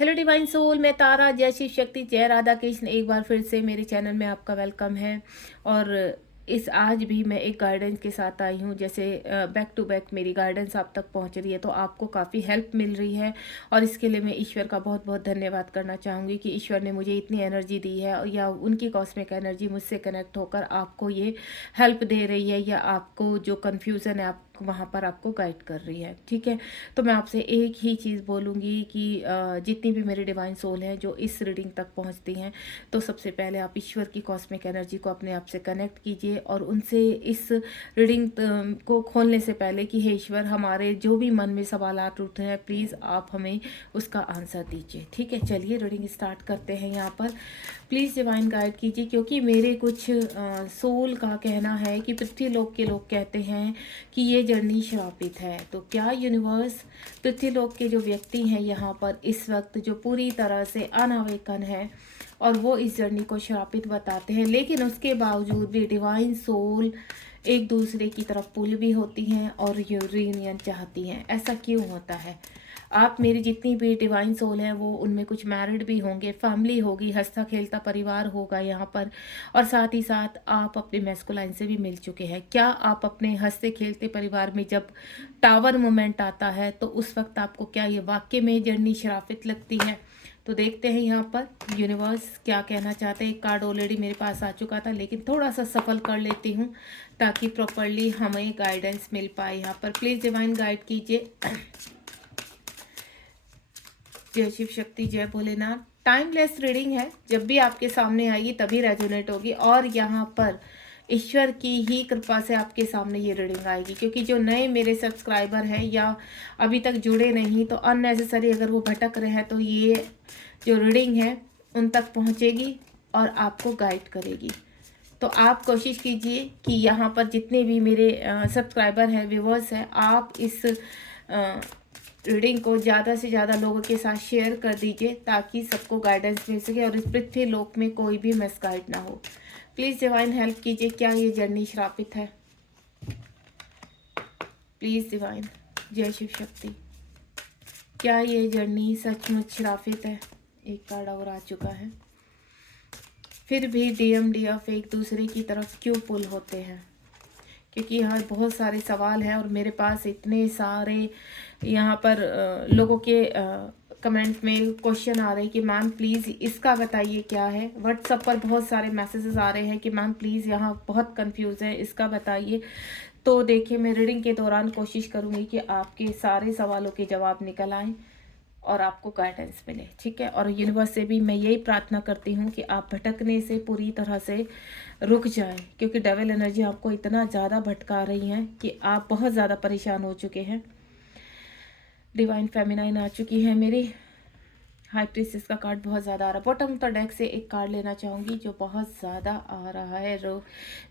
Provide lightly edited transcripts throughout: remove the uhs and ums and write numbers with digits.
Hello divine soul, मैं तारा। जय शिव शक्ति, जय राधा कृष्ण। एक बार फिर से मेरे चैनल में आपका वेलकम है। और इस आज भी मैं एक गाइडेंस के साथ आई हूँ। जैसे बैक टू बैक मेरी गाइडेंस आप तक पहुँच रही है तो आपको काफ़ी हेल्प मिल रही है। और इसके लिए मैं ईश्वर का बहुत बहुत धन्यवाद करना चाहूँगी कि ईश्वर ने मुझे इतनी एनर्जी दी है, और या उनकी कॉस्मिक एनर्जी मुझसे कनेक्ट होकर आपको ये हेल्प दे रही है, या आपको जो कन्फ्यूज़न है आप वहाँ पर आपको गाइड कर रही है। ठीक है, तो मैं आपसे एक ही चीज़ बोलूँगी कि जितनी भी मेरे डिवाइन सोल हैं जो इस रीडिंग तक पहुँचती हैं, तो सबसे पहले आप ईश्वर की कॉस्मिक एनर्जी को अपने आप से कनेक्ट कीजिए और उनसे इस रीडिंग को खोलने से पहले कि हे ईश्वर, हमारे जो भी मन में सवालात उठते हैं प्लीज़ आप हमें उसका आंसर दीजिए। ठीक है, चलिए रीडिंग स्टार्ट करते हैं। यहाँ पर प्लीज़ डिवाइन गाइड कीजिए, क्योंकि मेरे कुछ सोल का कहना है कि पृथ्वी लोक के लोग कहते हैं कि ये जर्नी श्रापित है। तो क्या यूनिवर्स पृथ्वीलोक के जो व्यक्ति हैं यहाँ पर इस वक्त जो पूरी तरह से अनावेकन है और वो इस जर्नी को श्रापित बताते हैं, लेकिन उसके बावजूद भी डिवाइन सोल एक दूसरे की तरफ पुल भी होती हैं और यूनियन चाहती हैं? ऐसा क्यों होता है? आप मेरी जितनी भी डिवाइन सोल हैं वो उनमें कुछ मैरिड भी होंगे, फैमिली होगी, हंसता खेलता परिवार होगा यहाँ पर, और साथ ही साथ आप अपने मैस्कुलाइन से भी मिल चुके हैं। क्या आप अपने हंसते खेलते परिवार में जब टावर मोमेंट आता है तो उस वक्त आपको क्या ये वाकई में जर्नी शराफत लगती है? तो देखते हैं यहाँ पर यूनिवर्स क्या कहना चाहते हैं। एक कार्ड ऑलरेडी मेरे पास आ चुका था, लेकिन थोड़ा सा सफल कर लेती हूँ ताकि प्रॉपरली हमें गाइडेंस मिल पाए। यहाँ पर प्लीज़ डिवाइन गाइड कीजिए। जय शिव शक्ति, जय भोलेनाथ। टाइमलेस रीडिंग है, जब भी आपके सामने आएगी तभी रेजोनेट होगी, और यहाँ पर ईश्वर की ही कृपा से आपके सामने ये रीडिंग आएगी। क्योंकि जो नए मेरे सब्सक्राइबर हैं या अभी तक जुड़े नहीं, तो अननेसेसरी अगर वो भटक रहे हैं, तो ये जो रीडिंग है उन तक पहुँचेगी और आपको गाइड करेगी। तो आप कोशिश कीजिए कि यहाँ पर जितने भी मेरे सब्सक्राइबर हैं, व्यूवर्स हैं, आप इस रीडिंग को ज़्यादा से ज़्यादा लोगों के साथ शेयर कर दीजिए ताकि सबको गाइडेंस मिल सके और इस पृथ्वी लोक में कोई भी मिसगाइड ना हो। प्लीज़ डिवाइन हेल्प कीजिए, क्या ये जर्नी श्रापित है? प्लीज़ डिवाइन, जय शिव शक्ति, क्या ये जर्नी सचमुच श्रापित है? एक कार्ड और आ चुका है। फिर भी DMDF एक दूसरे की तरफ क्यों पुल होते हैं? क्योंकि यहाँ बहुत सारे सवाल हैं और मेरे पास इतने सारे यहाँ पर लोगों के कमेंट में क्वेश्चन आ रहे हैं कि मैम प्लीज़ इसका बताइए क्या है। व्हाट्सएप पर बहुत सारे मैसेजेस आ रहे हैं कि मैम प्लीज़ यहाँ बहुत कंफ्यूज है, इसका बताइए। तो देखिए, मैं रीडिंग के दौरान कोशिश करूँगी कि आपके सारे सवालों के जवाब निकल आएँ और आपको गाइडेंस मिले। ठीक है, और यूनिवर्स से भी मैं यही प्रार्थना करती हूँ कि आप भटकने से पूरी तरह से रुक जाए, क्योंकि डेविल एनर्जी आपको इतना ज़्यादा भटका रही है कि आप बहुत ज़्यादा परेशान हो चुके हैं। डिवाइन फेमिनाइन आ चुकी है मेरी। हाई प्रीस्टेस का कार्ड बहुत ज़्यादा आ रहा है। बॉटम ऑफ द डेक से एक कार्ड लेना चाहूँगी जो बहुत ज़्यादा आ रहा है।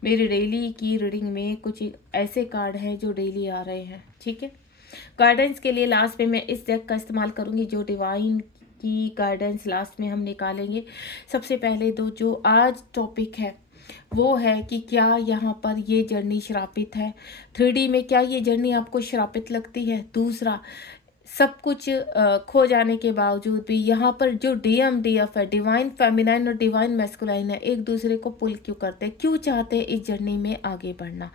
मेरी डेली की रीडिंग में कुछ ऐसे कार्ड हैं जो डेली आ रहे हैं। ठीक है, गाइडेंस के लिए लास्ट में मैं इस डेक का इस्तेमाल करूंगी जो डिवाइन की गाइडेंस लास्ट में हम निकालेंगे। सबसे पहले तो जो आज टॉपिक है वो है कि क्या यहाँ पर ये जर्नी श्रापित है? 3D में क्या ये जर्नी आपको श्रापित लगती है? दूसरा, सब कुछ खो जाने के बावजूद भी यहाँ पर जो DMDF है, डिवाइन फेमिनाइन और डिवाइन मैस्कुलाइन है, एक दूसरे को पुल क्यों करते हैं, क्यों चाहते हैं इस जर्नी में आगे बढ़ना?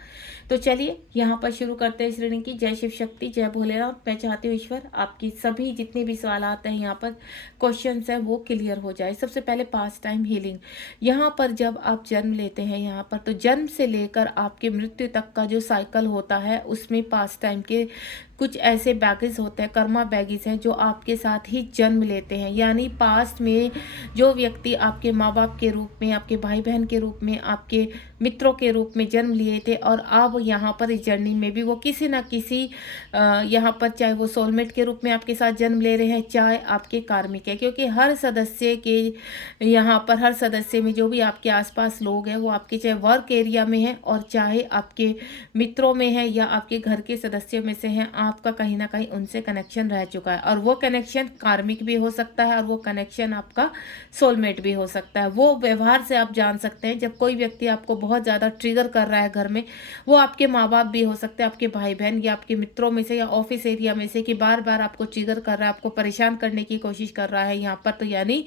तो चलिए यहाँ पर शुरू करते हैं इस रीडिंग की। जय शिव शक्ति, जय भोलेनाथ। मैं चाहती हूँ ईश्वर आपकी सभी जितने भी सवाल आते हैं यहाँ पर क्वेश्चंस हैं वो क्लियर हो जाए। सबसे पहले पास्ट टाइम हीलिंग। यहाँ पर जब आप जन्म लेते हैं यहाँ पर, तो जन्म से लेकर आपके मृत्यु तक का जो साइकिल होता है उसमें पास्ट टाइम के कुछ ऐसे बैगेज होते हैं, कर्मा बैगेज हैं जो आपके साथ ही जन्म लेते हैं। यानी पास्ट में जो व्यक्ति आपके माँ बाप के रूप में, आपके भाई बहन के रूप में, आपके मित्रों के रूप में जन्म लिए थे, और अब यहाँ पर इस जर्नी में भी वो किसी ना किसी यहाँ पर, चाहे वो सोलमेट के रूप में आपके साथ जन्म ले रहे हैं, चाहे आपके कार्मिक है। क्योंकि हर सदस्य के यहाँ पर, हर सदस्य में जो भी आपके आसपास लोग हैं वो आपके चाहे वर्क एरिया में है और चाहे आपके मित्रों में है या आपके घर के सदस्यों में से हैं, आपका कहीं ना कहीं उनसे कनेक्शन रह चुका है, और वो कनेक्शन कार्मिक भी हो सकता है और वो कनेक्शन आपका सोलमेट भी हो सकता है। वो व्यवहार से आप जान सकते हैं, जब कोई व्यक्ति आपको बहुत ज़्यादा ट्रिगर कर रहा है घर में, वो आपके माँ बाप भी हो सकते हैं, आपके भाई बहन या आपके मित्रों में से या ऑफिस एरिया में से, कि बार बार आपको ट्रिगर कर रहा है, आपको परेशान करने की कोशिश कर रहा है यहाँ पर। तो यानी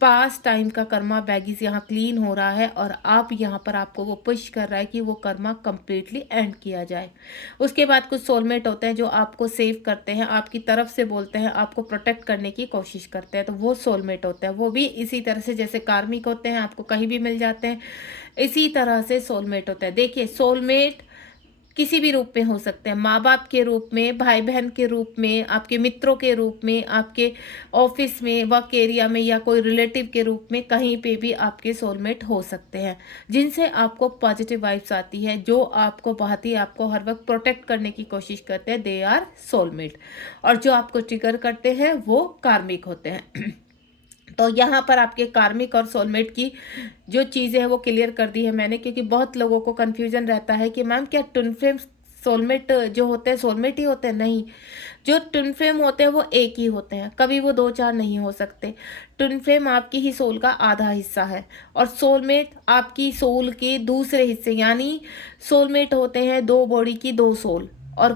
पास्ट टाइम का कर्मा बैगेज यहाँ क्लीन हो रहा है, और आप यहाँ पर आपको वो पुश कर रहा है कि वो कर्मा कंप्लीटली एंड किया जाए। उसके बाद कुछ सोलमेट होते हैं जो आपको सेव करते हैं, आपकी तरफ से बोलते हैं, आपको प्रोटेक्ट करने की कोशिश करते हैं, तो वो सोलमेट होते हैं। वो भी इसी तरह से जैसे कार्मिक होते हैं, आपको कहीं भी मिल जाते हैं, इसी तरह से सोलमेट होता है। देखिए, सोलमेट किसी भी रूप में हो सकते हैं, माँ बाप के रूप में, भाई बहन के रूप में, आपके मित्रों के रूप में, आपके ऑफिस में, वर्क एरिया में, या कोई रिलेटिव के रूप में, कहीं पे भी आपके सोलमेट हो सकते हैं, जिनसे आपको पॉजिटिव वाइब्स आती है, जो आपको बहुत ही आपको हर वक्त प्रोटेक्ट करने की कोशिश करते हैं, दे आर सोलमेट। और जो आपको ट्रिगर करते हैं वो कार्मिक होते हैं। तो यहाँ पर आपके कार्मिक और सोलमेट की जो चीज़ें हैं वो क्लियर कर दी है मैंने, क्योंकि बहुत लोगों को कन्फ्यूजन रहता है कि मैम क्या ट्विन फ्लेम सोलमेट जो होते हैं सोलमेट ही होते हैं? नहीं, जो ट्विन फ्लेम होते हैं वो एक ही होते हैं, कभी वो दो चार नहीं हो सकते। ट्विन फ्लेम आपकी ही सोल का आधा हिस्सा है, और सोलमेट आपकी सोल के दूसरे हिस्से, यानी सोलमेट होते हैं दो बॉडी की दो सोल, और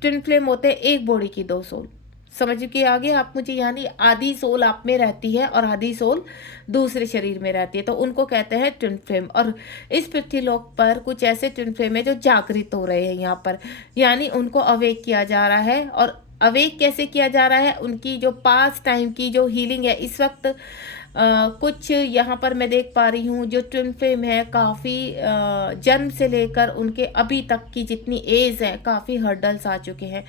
ट्विन फ्लेम होते हैं एक बॉडी की दो सोल। समझ के आगे आप मुझे? यानी आधी सोल आप में रहती है और आधी सोल दूसरे शरीर में रहती है, तो उनको कहते हैं ट्विन फ्लेम। और इस पृथ्वीलोक पर कुछ ऐसे ट्विन फ्लेम है जो जागृत हो रहे हैं यहाँ पर, यानी उनको अवेक किया जा रहा है। और अवेक कैसे किया जा रहा है? उनकी जो पास्ट टाइम की जो हीलिंग है इस वक्त कुछ यहाँ पर मैं देख पा रही हूँ, जो ट्विन फ्लेम है काफ़ी जन्म से लेकर उनके अभी तक की जितनी एज है, काफ़ी हर्डल्स आ चुके हैं,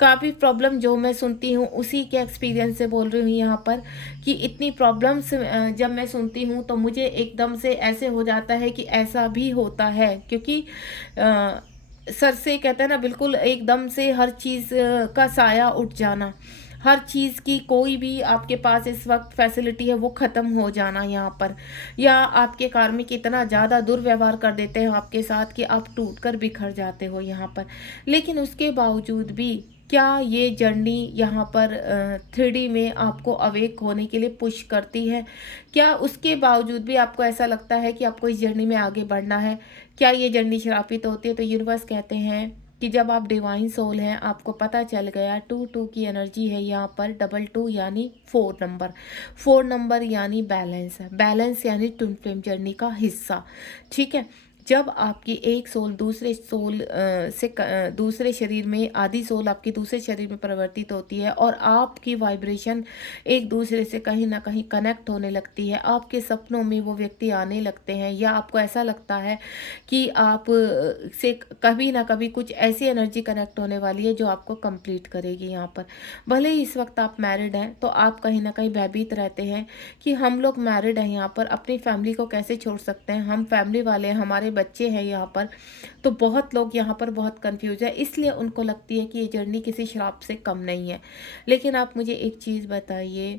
काफ़ी प्रॉब्लम जो मैं सुनती हूँ उसी के एक्सपीरियंस से बोल रही हूँ यहाँ पर, कि इतनी प्रॉब्लम्स जब मैं सुनती हूँ तो मुझे एकदम से ऐसे हो जाता है कि ऐसा भी होता है, क्योंकि सर से कहते हैं ना, बिल्कुल एकदम से हर चीज़ का साया उठ जाना, हर चीज़ की कोई भी आपके पास इस वक्त फैसिलिटी है वो ख़त्म हो जाना यहाँ पर, या आपके कार्मिक इतना ज़्यादा दुर्व्यवहार कर देते हैं आपके साथ कि आप टूट कर बिखर जाते हो यहाँ पर। लेकिन उसके बावजूद भी क्या ये जर्नी यहाँ पर 3D में आपको अवेक होने के लिए पुश करती है? क्या उसके बावजूद भी आपको ऐसा लगता है कि आपको इस जर्नी में आगे बढ़ना है? क्या ये जर्नी श्रापित होती है? तो यूनिवर्स कहते हैं कि जब आप डिवाइन सोल हैं, आपको पता चल गया 2 की एनर्जी है यहाँ पर, 2 यानी 4 नंबर यानी बैलेंस है, बैलेंस यानी ट्विन फ्लेम जर्नी का हिस्सा। ठीक है, जब आपकी एक सोल दूसरे सोल दूसरे शरीर में, आधी सोल आपकी दूसरे शरीर में परिवर्तित होती है, और आपकी वाइब्रेशन एक दूसरे से कहीं ना कहीं कनेक्ट होने लगती है, आपके सपनों में वो व्यक्ति आने लगते हैं, या आपको ऐसा लगता है कि आप से कभी ना कभी कुछ ऐसी एनर्जी कनेक्ट होने वाली है जो आपको कंप्लीट करेगी यहाँ पर। भले ही इस वक्त आप मैरिड हैं तो आप कहीं ना कहीं भयभीत रहते हैं कि हम लोग मैरिड हैं यहाँ पर, अपनी फैमिली को कैसे छोड़ सकते हैं, हम फैमिली वाले हैं, हमारे बच्चे हैं यहाँ पर। तो बहुत लोग यहाँ पर बहुत कंफ्यूज है, इसलिए उनको लगती है कि ये जर्नी किसी श्राप से कम नहीं है। लेकिन आप मुझे एक चीज़ बताइए,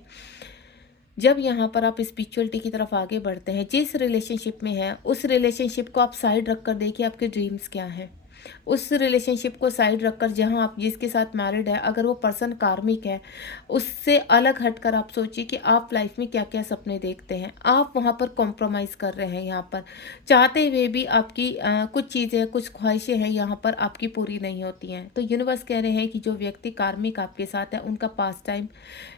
जब यहाँ पर आप स्पिरिचुअलिटी की तरफ आगे बढ़ते हैं, जिस रिलेशनशिप में हैं उस रिलेशनशिप को आप साइड रख कर देखिए आपके ड्रीम्स क्या हैं। उस रिलेशनशिप को साइड रखकर जहां आप जिसके साथ मैरिड है, अगर वो पर्सन कार्मिक है, उससे अलग हटकर आप सोचिए कि आप लाइफ में क्या क्या सपने देखते हैं। आप वहां पर कॉम्प्रोमाइज़ कर रहे हैं यहाँ पर, चाहते हुए भी आपकी कुछ चीज़ें, कुछ ख्वाहिशें हैं यहाँ पर आपकी पूरी नहीं होती हैं। तो यूनिवर्स कह रहे हैं कि जो व्यक्ति कार्मिक आपके साथ है उनका पास्ट टाइम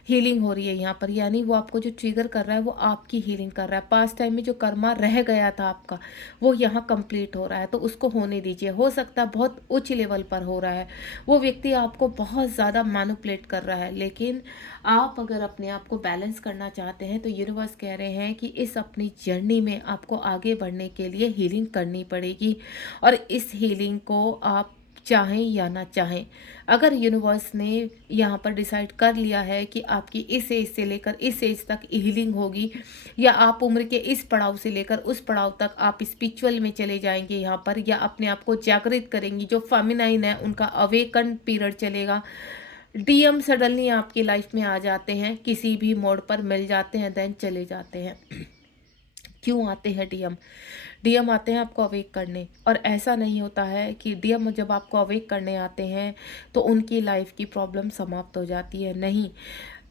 हीलिंग हो रही है यहाँ पर, यानी वो आपको जो ट्रिगर कर रहा है वो आपकी हीलिंग कर रहा है। पास्ट टाइम में जो कर्मा रह गया था आपका वो यहाँ कंप्लीट हो रहा है, तो उसको होने दीजिए। हो सकता है बहुत उच्च लेवल पर हो रहा है, वो व्यक्ति आपको बहुत ज़्यादा मैनिपुलेट कर रहा है, लेकिन आप अगर अपने आप को बैलेंस करना चाहते हैं तो यूनिवर्स कह रहे हैं कि इस अपनी जर्नी में आपको आगे बढ़ने के लिए हीलिंग करनी पड़ेगी। और इस हीलिंग को आप चाहें या ना चाहें, अगर यूनिवर्स ने यहाँ पर डिसाइड कर लिया है कि आपकी इस एज से लेकर इस एज तक हीलिंग होगी, या आप उम्र के इस पड़ाव से लेकर उस पड़ाव तक आप स्पिरिचुअल में चले जाएंगे यहाँ पर, या अपने आप को जागृत करेंगी, जो फेमिनाइन है उनका अवेकन पीरियड चलेगा। डीएम सडनली आपकी लाइफ में आ जाते हैं, किसी भी मोड़ पर मिल जाते हैं, देन चले जाते हैं। क्यों आते हैं डीएम? डीएम आते हैं आपको अवेक करने, और ऐसा नहीं होता है कि डीएम जब आपको अवेक करने आते हैं तो उनकी लाइफ की प्रॉब्लम समाप्त हो जाती है। नहीं,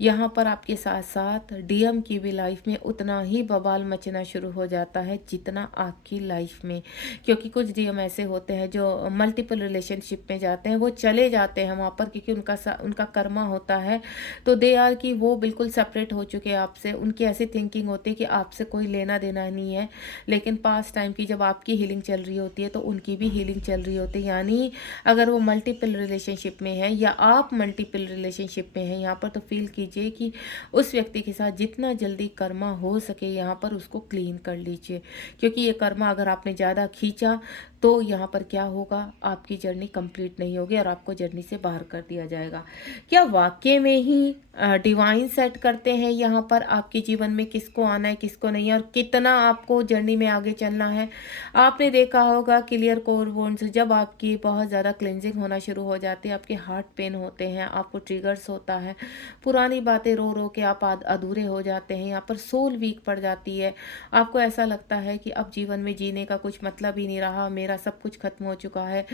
यहाँ पर आपके साथ साथ डीएम की भी लाइफ में उतना ही बवाल मचना शुरू हो जाता है जितना आपकी लाइफ में। क्योंकि कुछ डीएम ऐसे होते हैं जो मल्टीपल रिलेशनशिप में जाते हैं, वो चले जाते हैं वहाँ पर क्योंकि उनका कर्मा होता है। तो दे आर कि वो बिल्कुल सेपरेट हो चुके हैं आपसे। उनकी ऐसी थिंकिंग होती है कि आपसे कोई लेना देना नहीं है। लेकिन पास्ट टाइम की जब आपकी हीलिंग चल रही होती है तो उनकी भी हीलिंग चल रही होती है। यानी अगर वो मल्टीपल रिलेशनशिप में है या आप मल्टीपल रिलेशनशिप में हैं यहाँ पर, तो फील कीजिए कि उस व्यक्ति के साथ जितना जल्दी कर्मा हो सके यहाँ पर उसको क्लीन कर लीजिए। क्योंकि ये कर्मा अगर आपने ज़्यादा खींचा तो यहाँ पर क्या होगा, आपकी जर्नी कंप्लीट नहीं होगी और आपको जर्नी से बाहर कर दिया जाएगा। क्या वाकई में ही डिवाइन सेट करते हैं यहाँ पर आपके जीवन में किसको आना है किसको नहीं है और कितना आपको जर्नी में आगे चलना है? आपने देखा होगा क्लियर कोर वुंड्स, जब आपकी बहुत ज़्यादा क्लेंजिंग होना शुरू हो जाती है, आपके हार्ट पेन होते हैं, आपको ट्रिगर्स होता है, पुरानी बातें रो रो के आप अधूरे हो जाते हैं, यहाँ पर सोल वीक पड़ जाती है, आपको ऐसा लगता है कि अब जीवन में जीने का कुछ मतलब ही नहीं रहा, मेरा सब कुछ खत्म हो चुका है।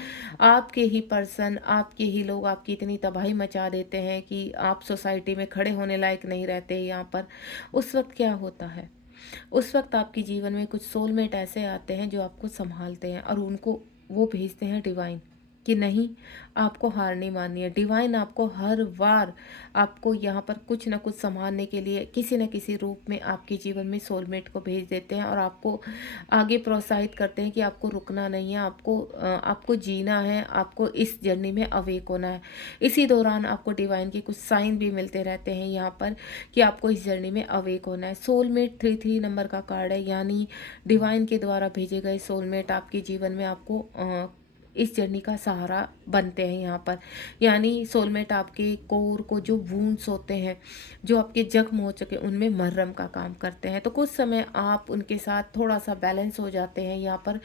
आपके ही पर्सन, आपके ही लोग आपकी इतनी तबाही मचा देते हैं कि आप सोसाइटी में खड़े होने लायक नहीं रहते यहाँ पर। उस वक्त क्या होता है? उस वक्त आपके जीवन में कुछ सोलमेट ऐसे आते हैं जो आपको संभालते हैं और उनको वो भेजते हैं डिवाइन कि नहीं, आपको हार नहीं माननी है। डिवाइन आपको हर बार आपको यहाँ पर कुछ ना कुछ संभालने के लिए किसी न किसी रूप में आपके जीवन में सोलमेट को भेज देते हैं और आपको आगे प्रोत्साहित करते हैं कि आपको रुकना नहीं है, आपको जीना है, आपको इस जर्नी में अवेक होना है। इसी दौरान आपको डिवाइन के कुछ साइन भी मिलते रहते हैं यहाँ पर कि आपको इस जर्नी में अवेक होना है। सोलमेट 33 नंबर का कार्ड है, यानी डिवाइन के द्वारा भेजे गए सोलमेट आपके जीवन में आपको इस जर्नी का सहारा बनते हैं यहाँ पर। यानी सोलमेट आपके कोर को, जो वूंड्स होते हैं, जो आपके जख्म हो चुके, उनमें मरहम का काम करते हैं। तो कुछ समय आप उनके साथ थोड़ा सा बैलेंस हो जाते हैं यहाँ पर।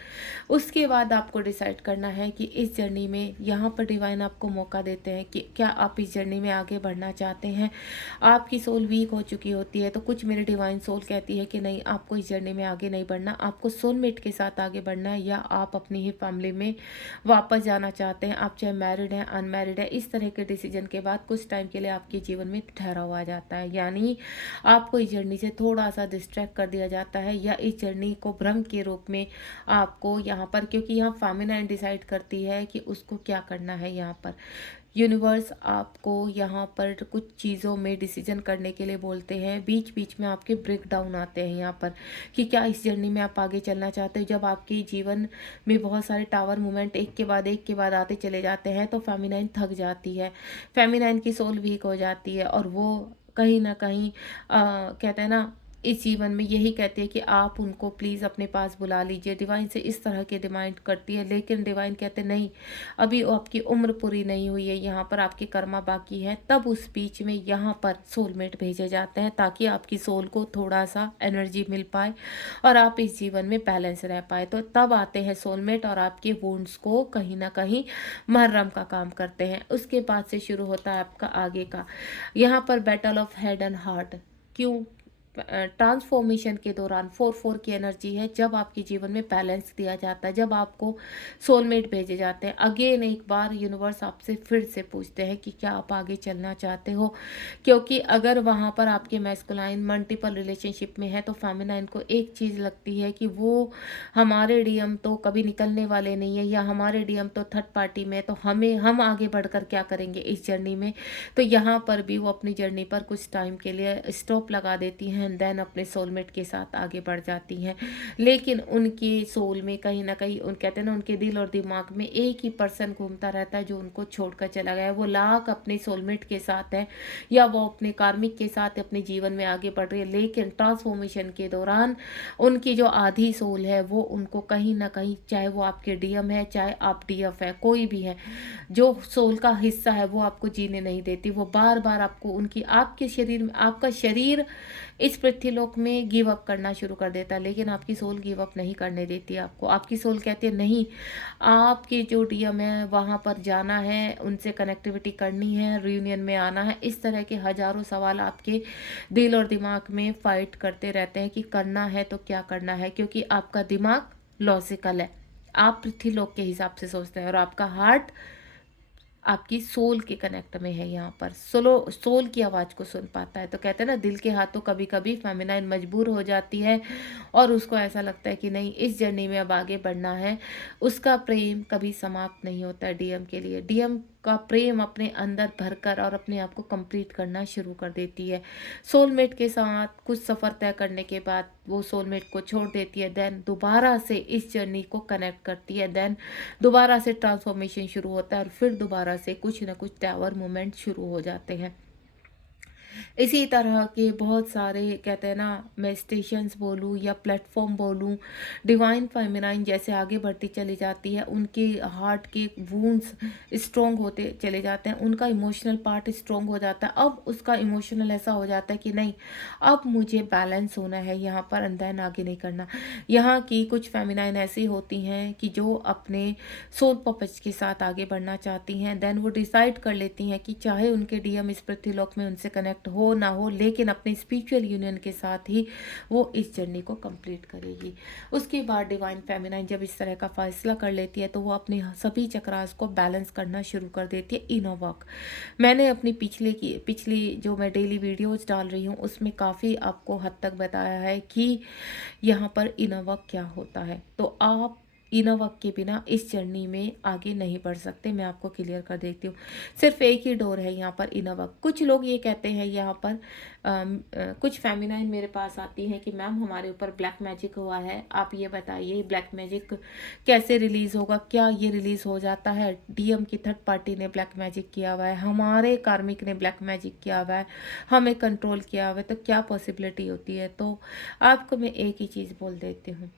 उसके बाद आपको डिसाइड करना है कि इस जर्नी में यहाँ पर डिवाइन आपको मौका देते हैं कि क्या आप इस जर्नी में आगे बढ़ना चाहते हैं। आपकी सोल वीक हो चुकी होती है तो कुछ मेरी डिवाइन सोल कहती है कि नहीं, आपको इस जर्नी में आगे नहीं बढ़ना, आपको सोलमेट के साथ आगे बढ़ना है, या आप अपनी ही फैमिली में वापस जाना चाहते हैं। आप चाहे मैरिड हैं, अनमैरिड है, इस तरह के डिसीजन के बाद कुछ टाइम के लिए आपके जीवन में ठहराव आ जाता है। यानी आपको इस जर्नी से थोड़ा सा डिस्ट्रैक्ट कर दिया जाता है, या इस जर्नी को भ्रम के रूप में आपको यहाँ पर, क्योंकि यहाँ फेमिनाइन डिसाइड करती है कि उसको क्या करना है। यहाँ पर यूनिवर्स आपको यहाँ पर कुछ चीज़ों में डिसीजन करने के लिए बोलते हैं। बीच बीच में आपके ब्रेक डाउन आते हैं यहाँ पर कि क्या इस जर्नी में आप आगे चलना चाहते हो। जब आपके जीवन में बहुत सारे टावर मूवमेंट एक के बाद आते चले जाते हैं तो फेमिनाइन थक जाती है, फेमिनाइन की सोल वीक हो जाती है, और वो कहीं ना कहीं कहते हैं ना, इस जीवन में यही कहती है कि आप उनको प्लीज़ अपने पास बुला लीजिए। डिवाइन से इस तरह के डिमांड करती है, लेकिन डिवाइन कहते नहीं, अभी आपकी उम्र पूरी नहीं हुई है, यहाँ पर आपकी कर्मा बाकी है। तब उस बीच में यहाँ पर सोलमेट भेजे जाते हैं ताकि आपकी सोल को थोड़ा सा एनर्जी मिल पाए और आप इस जीवन में बैलेंस रह पाए। तो तब आते हैं सोलमेट और आपके वुंड्स को कहीं ना कहीं मरहम का काम करते हैं। उसके बाद से शुरू होता है आपका आगे का यहाँ पर battle of head and heart. क्यों? ट्रांसफॉर्मेशन के दौरान 4-4 की एनर्जी है, जब आपके जीवन में बैलेंस दिया जाता है, जब आपको सोलमेट भेजे जाते हैं। अगेन एक बार यूनिवर्स आपसे फिर से पूछते हैं कि क्या आप आगे चलना चाहते हो। क्योंकि अगर वहाँ पर आपके मैस्कुलाइन मल्टीपल रिलेशनशिप में है तो फेमिनाइन को एक चीज़ लगती है कि वो हमारे डीएम तो कभी निकलने वाले नहीं है, या हमारे डीएम तो थर्ड पार्टी में, तो हम आगे बढ़कर क्या करेंगे इस जर्नी में। तो यहाँ पर भी वो अपनी जर्नी पर कुछ टाइम के लिए स्टॉप लगा देती हैं, देन अपने सोलमेट के साथ आगे बढ़ जाती हैं। लेकिन उनकी सोल में कहीं ना कहीं, कहते हैं ना, उनके दिल और दिमाग में एक ही पर्सन घूमता रहता है जो उनको छोड़कर चला गया है। वो लाख अपने सोलमेट के साथ है या वो अपने कार्मिक के साथ अपने जीवन में आगे बढ़ रही है, लेकिन ट्रांसफॉर्मेशन के दौरान उनकी जो आधी सोल है वो उनको कहीं ना कहीं, चाहे वो आपके डीएम है चाहे आप डीएफ है, कोई भी है, जो सोल का हिस्सा है वो आपको जीने नहीं देती। वो बार बार आपको आपके शरीर में, आपका शरीर इस पृथ्वीलोक में गिव अप करना शुरू कर देता है, लेकिन आपकी सोल गिव अप नहीं करने देती आपको। आपकी सोल कहती है नहीं, आपकी जो डीएम है वहाँ पर जाना है, उनसे कनेक्टिविटी करनी है, रियूनियन में आना है। इस तरह के हजारों सवाल आपके दिल और दिमाग में फाइट करते रहते हैं कि करना है तो क्या करना है, क्योंकि आपका दिमाग लॉजिकल है, आप पृथ्वीलोक के हिसाब से सोचते हैं, और आपका हार्ट आपकी सोल के कनेक्ट में है, यहाँ पर सोल की आवाज़ को सुन पाता है। तो कहते हैं ना, दिल के हाथों कभी कभी फेमिनाइन मजबूर हो जाती है और उसको ऐसा लगता है कि नहीं, इस जर्नी में अब आगे बढ़ना है। उसका प्रेम कभी समाप्त नहीं होता है डीएम के लिए। डीएम का प्रेम अपने अंदर भरकर और अपने आप को कंप्लीट करना शुरू कर देती है। सोलमेट के साथ कुछ सफ़र तय करने के बाद वो सोलमेट को छोड़ देती है, देन दोबारा से इस जर्नी को कनेक्ट करती है, देन दोबारा से ट्रांसफॉर्मेशन शुरू होता है और फिर दोबारा से कुछ ना कुछ टावर मूवमेंट शुरू हो जाते हैं। इसी तरह के बहुत सारे, कहते हैं ना, मैं स्टेशंस बोलूँ या प्लेटफॉर्म बोलूँ, डिवाइन फेमिनाइन जैसे आगे बढ़ती चली जाती है, उनके हार्ट के वूंड्स स्ट्रॉन्ग होते चले जाते हैं, उनका इमोशनल पार्ट स्ट्रॉन्ग हो जाता है। अब उसका इमोशनल ऐसा हो जाता है कि नहीं, अब मुझे बैलेंस होना है यहाँ पर, अंदर आगे नहीं करना। यहाँ की कुछ फेमिनाइन ऐसी होती हैं कि जो अपने सोल पर्पस के साथ आगे बढ़ना चाहती हैं, देन वो डिसाइड कर लेती हैं कि चाहे उनके डीएम इस पृथ्वीलोक में उनसे कनेक्ट हो ना हो, लेकिन अपने स्पिरिचुअल यूनियन के साथ ही वो इस जर्नी को कंप्लीट करेगी। उसके बाद डिवाइन फेमिनाइन जब इस तरह का फैसला कर लेती है तो वो अपने सभी चक्रास को बैलेंस करना शुरू कर देती है। इनर वर्क, मैंने अपनी पिछली जो मैं डेली वीडियोज डाल रही हूँ उसमें काफ़ी आपको हद तक बताया है कि यहाँ पर इनर वर्क क्या होता है। तो आप इनर वर्क के बिना इस जर्नी में आगे नहीं बढ़ सकते। मैं आपको क्लियर कर देती हूँ, सिर्फ एक ही डोर है यहाँ पर, इनर वर्क। कुछ लोग ये कहते हैं यहाँ पर, कुछ फेमिनाइन मेरे पास आती हैं कि मैम हमारे ऊपर ब्लैक मैजिक हुआ है, आप ये बताइए ब्लैक मैजिक कैसे रिलीज़ होगा, क्या ये रिलीज़ हो जाता है? डीएम की थर्ड पार्टी ने ब्लैक मैजिक किया हुआ है, हमारे कार्मिक ने ब्लैक मैजिक किया हुआ है, हमें कंट्रोल किया हुआ है, तो क्या पॉसिबिलिटी होती है? तो आपको मैं एक ही चीज़ बोल देती हूँ,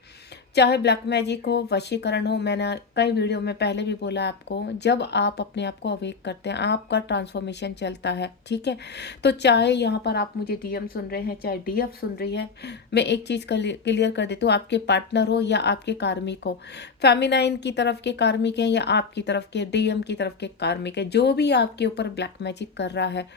चाहे ब्लैक मैजिक हो, वशीकरण हो, मैंने कई वीडियो में पहले भी बोला आपको, जब आप अपने आप को अवेक करते हैं आपका ट्रांसफॉर्मेशन चलता है, ठीक है? तो चाहे यहाँ पर आप मुझे डीएम सुन रहे हैं, चाहे डीएफ सुन रही है, मैं एक चीज़ क्लियर कर देती हूँ, आपके पार्टनर हो या आपके कार्मिक हो, फेमिनाइन की तरफ के कार्मिक हैं या आपकी तरफ के डीएम की तरफ के कार्मिक है, जो भी आपके ऊपर ब्लैक मैजिक कर रहा है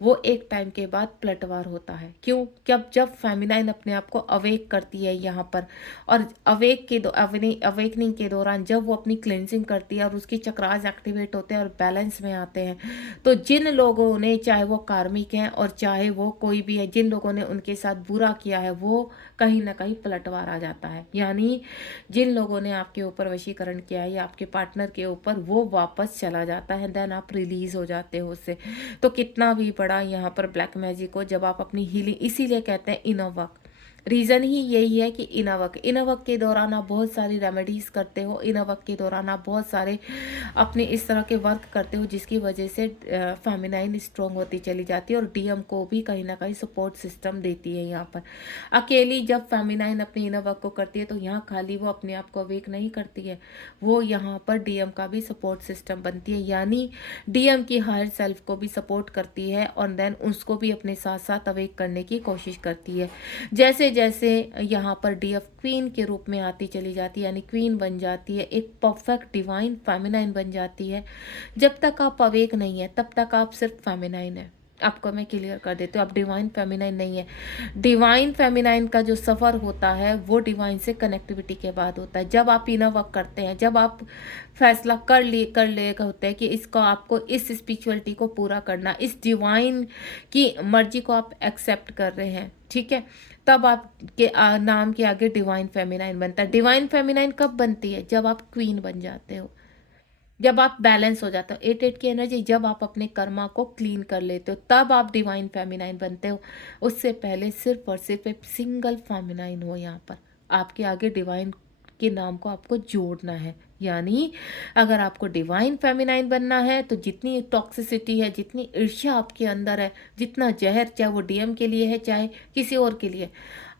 वो एक टाइम के बाद पलटवार होता है। क्यों? जब फेमिनाइन अपने आप को अवेक करती है यहाँ पर, और अवेकनिंग के दौरान जब वो अपनी क्लेंजिंग करती है और उसकी चक्रास एक्टिवेट होते हैं और बैलेंस में आते हैं, तो जिन लोगों ने, चाहे वो कार्मिक हैं और चाहे वो कोई भी है, जिन लोगों ने उनके साथ बुरा किया है वो कहीं ना कहीं पलटवार आ जाता है। यानी जिन लोगों ने आपके ऊपर वशीकरण किया है या आपके पार्टनर के ऊपर, वो वापस चला जाता है, देन आप रिलीज हो जाते हो उससे। तो कितना भी बड़ा यहाँ पर ब्लैक मैजिक हो, जब आप अपनी हीलिंग, इसीलिए कहते हैं इनर वर्क, रीज़न ही यही है कि इनर वर्क के दौरान आप बहुत सारी रेमेडीज़ करते हो, इनर वर्क के दौरान आप बहुत सारे अपने इस तरह के वर्क करते हो जिसकी वजह से फेमिनाइन स्ट्रॉन्ग होती चली जाती है और डीएम को भी कहीं ना कहीं सपोर्ट सिस्टम देती है। यहाँ पर अकेली जब फेमिनाइन अपने इनर वर्क को करती है तो यहाँ खाली वो अपने आप को अवेक नहीं करती है, वो यहाँ पर डीएम का भी सपोर्ट सिस्टम बनती है, यानी डीएम की हायर सेल्फ को भी सपोर्ट करती है और देन उसको भी अपने साथ साथ अवेक करने की कोशिश करती है। जैसे जैसे यहाँ पर डीएफ क्वीन के रूप में आती चली जाती है, यानी क्वीन बन जाती है, एक परफेक्ट डिवाइन फेमिनाइन बन जाती है। जब तक आप अवेक नहीं है तब तक आप सिर्फ फेमिनाइन है। आपको मैं क्लियर कर देती हूँ, आप डिवाइन फेमिनाइन नहीं है। डिवाइन फेमिनाइन का जो सफ़र होता है वो डिवाइन से कनेक्टिविटी के बाद होता है, जब आप इनर वर्क करते हैं, जब आप फैसला कर ले होते हैं कि इसको, आपको इस स्पिरिचुअलिटी को पूरा करना, इस डिवाइन की मर्जी को आप एक्सेप्ट कर रहे हैं, ठीक है, तब आपके नाम के आगे डिवाइन फेमिनाइन बनता है। डिवाइन फेमिनाइन कब बनती है? जब आप क्वीन बन जाते हो, जब आप बैलेंस हो जाते हो, 8 की एनर्जी, जब आप अपने कर्मा को क्लीन कर लेते हो तब आप डिवाइन फेमिनाइन बनते हो। उससे पहले सिर्फ और सिर्फ एक सिंगल फेमिनाइन हो। यहाँ पर आपके आगे डिवाइन के नाम को आपको जोड़ना है, यानी अगर आपको डिवाइन फेमिनाइन बनना है तो जितनी टॉक्सिसिटी है, जितनी ईर्ष्या आपके अंदर है, जितना जहर, चाहे वो डीएम के लिए है चाहे किसी और के लिए,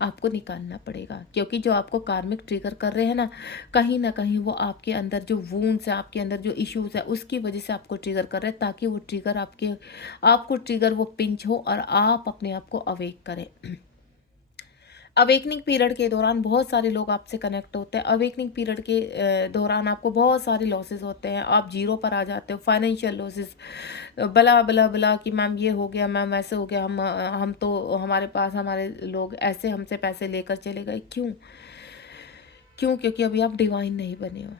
आपको निकालना पड़ेगा। क्योंकि जो आपको कार्मिक ट्रिगर कर रहे हैं ना कहीं वो आपके अंदर जो वूंड्स है, आपके अंदर जो इश्यूज है, उसकी वजह से आपको ट्रिगर कर रहे हैं, ताकि वो ट्रिगर आपको ट्रिगर वो पिंच हो और आप अपने आप को अवेक करें। अवेकनिंग पीरियड के दौरान बहुत सारे लोग आपसे कनेक्ट होते हैं। अवेकनिंग पीरियड के दौरान आपको बहुत सारे लॉसेस होते हैं, आप जीरो पर आ जाते हो, फाइनेंशियल लॉसेस, बला बला बला कि मैम ये हो गया, मैम ऐसे हो गया, हम तो हमारे पास हमारे लोग ऐसे हमसे पैसे लेकर चले गए। क्यों? क्यों? क्योंकि अभी आप डिवाइन नहीं बने हो।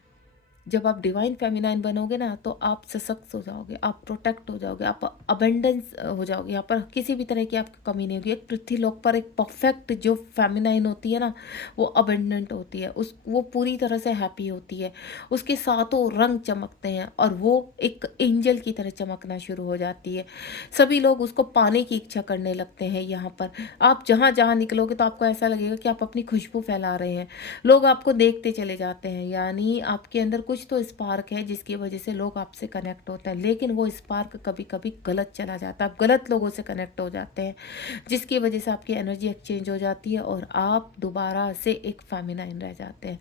जब आप डिवाइन फेमिनाइन बनोगे ना तो आप सशक्त हो जाओगे, आप प्रोटेक्ट हो जाओगे, आप अबेंडेंस हो जाओगे। यहाँ पर किसी भी तरह की आपकी कमी नहीं होगी। एक पृथ्वीलोक पर एक परफेक्ट जो फेमिनाइन होती है ना, वो अबेंडेंट होती है, उस वो पूरी तरह से हैप्पी होती है, उसके सातों रंग चमकते हैं और वो एक एंजल की तरह चमकना शुरू हो जाती है। सभी लोग उसको पाने की इच्छा करने लगते हैं। यहाँ पर आप जहाँ जहाँ निकलोगे तो आपको ऐसा लगेगा कि आप अपनी खुशबू फैला रहे हैं, लोग आपको देखते चले जाते हैं। यानी आपके अंदर कुछ तो स्पार्क है जिसकी वजह से लोग आपसे कनेक्ट होते हैं, लेकिन वो स्पार्क कभी कभी गलत चला जाता है, आप गलत लोगों से कनेक्ट हो जाते हैं, जिसकी वजह से आपकी एनर्जी एक्सचेंज हो जाती है और आप दोबारा से एक फेमिनाइन रह जाते हैं।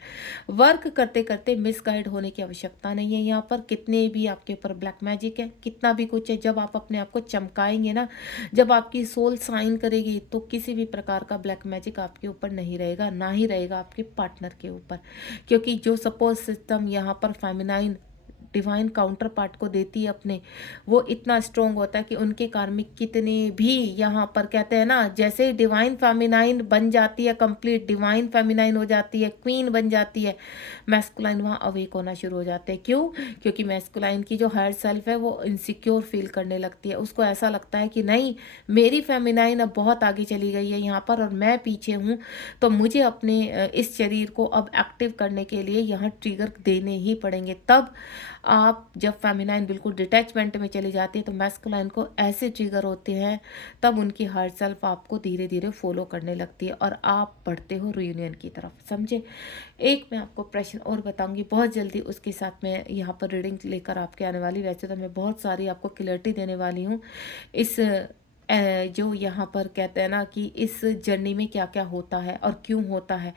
वर्क करते करते मिसगाइड होने की आवश्यकता नहीं है। यहाँ पर कितने भी आपके ऊपर ब्लैक मैजिक है, कितना भी कुछ है, जब आप अपने आप को चमकाएंगे ना, जब आपकी सोल साइन करेगी, तो किसी भी प्रकार का ब्लैक मैजिक आपके ऊपर नहीं रहेगा, ना ही रहेगा आपके पार्टनर के ऊपर। क्योंकि जो सपोर्ट सिस्टम यहाँ पर फेमिनाइन डिवाइन काउंटर पार्ट को देती है अपने, वो इतना स्ट्रोंग होता है कि उनके कार्मिक कितने भी यहाँ पर कहते हैं ना, जैसे ही डिवाइन फेमिनाइन बन जाती है, कंप्लीट डिवाइन फेमिनाइन हो जाती है, क्वीन बन जाती है, मैस्कुलाइन वहाँ अवेक होना शुरू हो जाते हैं। क्यों? क्योंकि मैस्कुलाइन की जो हायर सेल्फ है वो इनसिक्योर फील करने लगती है, उसको ऐसा लगता है कि नहीं, मेरी फेमिनाइन अब बहुत आगे चली गई है यहाँ पर और मैं पीछे हूँ, तो मुझे अपने इस शरीर को अब एक्टिव करने के लिए यहाँ ट्रिगर देने ही पड़ेंगे। तब आप जब फेमिनाइन बिल्कुल डिटैचमेंट में चली जाती है तो मैस्कुलाइन को ऐसे ट्रिगर होते हैं, तब उनकी हायर सेल्फ आपको धीरे धीरे फॉलो करने लगती है और आप बढ़ते हो रियूनियन की तरफ। समझे? एक मैं आपको प्रश्न और बताऊंगी बहुत जल्दी, उसके साथ मैं यहाँ पर रीडिंग लेकर आपके आने वाली। वैसे तो मैं बहुत सारी आपको क्लैरिटी देने वाली हूँ इस जो यहाँ पर कहते हैं ना कि इस जर्नी में क्या क्या होता है और क्यों होता है,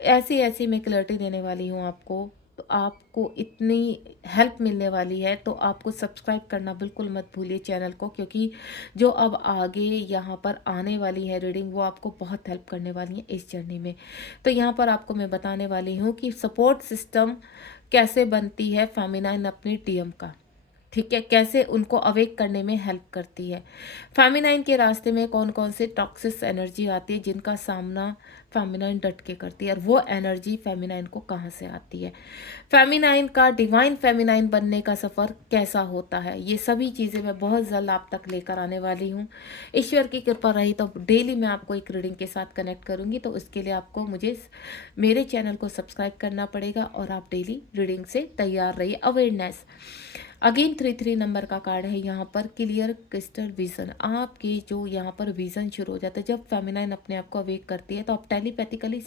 ऐसी ऐसी मैं क्लैरिटी देने वाली हूँ आपको। तो आपको इतनी हेल्प मिलने वाली है, तो आपको सब्सक्राइब करना बिल्कुल मत भूलिए चैनल को, क्योंकि जो अब आगे यहाँ पर आने वाली है रीडिंग, वो आपको बहुत हेल्प करने वाली है इस जर्नी में। तो यहाँ पर आपको मैं बताने वाली हूँ कि सपोर्ट सिस्टम कैसे बनती है फेमिनाइन अपने डीएम का। ठीक है, कैसे उनको अवेक करने में हेल्प करती है। फेमिनाइन के रास्ते में कौन कौन से टॉक्सिक एनर्जी आती है जिनका सामना फेमिनाइन डट के करती है, और वो एनर्जी फेमिनाइन को कहाँ से आती है, फेमिनाइन का डिवाइन फेमिनाइन बनने का सफ़र कैसा होता है, ये सभी चीज़ें मैं बहुत जल्द आप तक लेकर आने वाली हूँ। ईश्वर की कृपा रही तो डेली मैं आपको एक रीडिंग के साथ कनेक्ट करूँगी, तो उसके लिए आपको मुझे मेरे चैनल को सब्सक्राइब करना पड़ेगा और आप डेली रीडिंग से तैयार रहिए। अवेयरनेस अगेन 33 नंबर का कार्ड है यहाँ पर, क्लियर क्रिस्टल विजन। आपके जो यहाँ पर विजन शुरू हो जाता है जब फेमिनाइन अपने आप को अवेक करती है, तो आप टेलीपैथिकली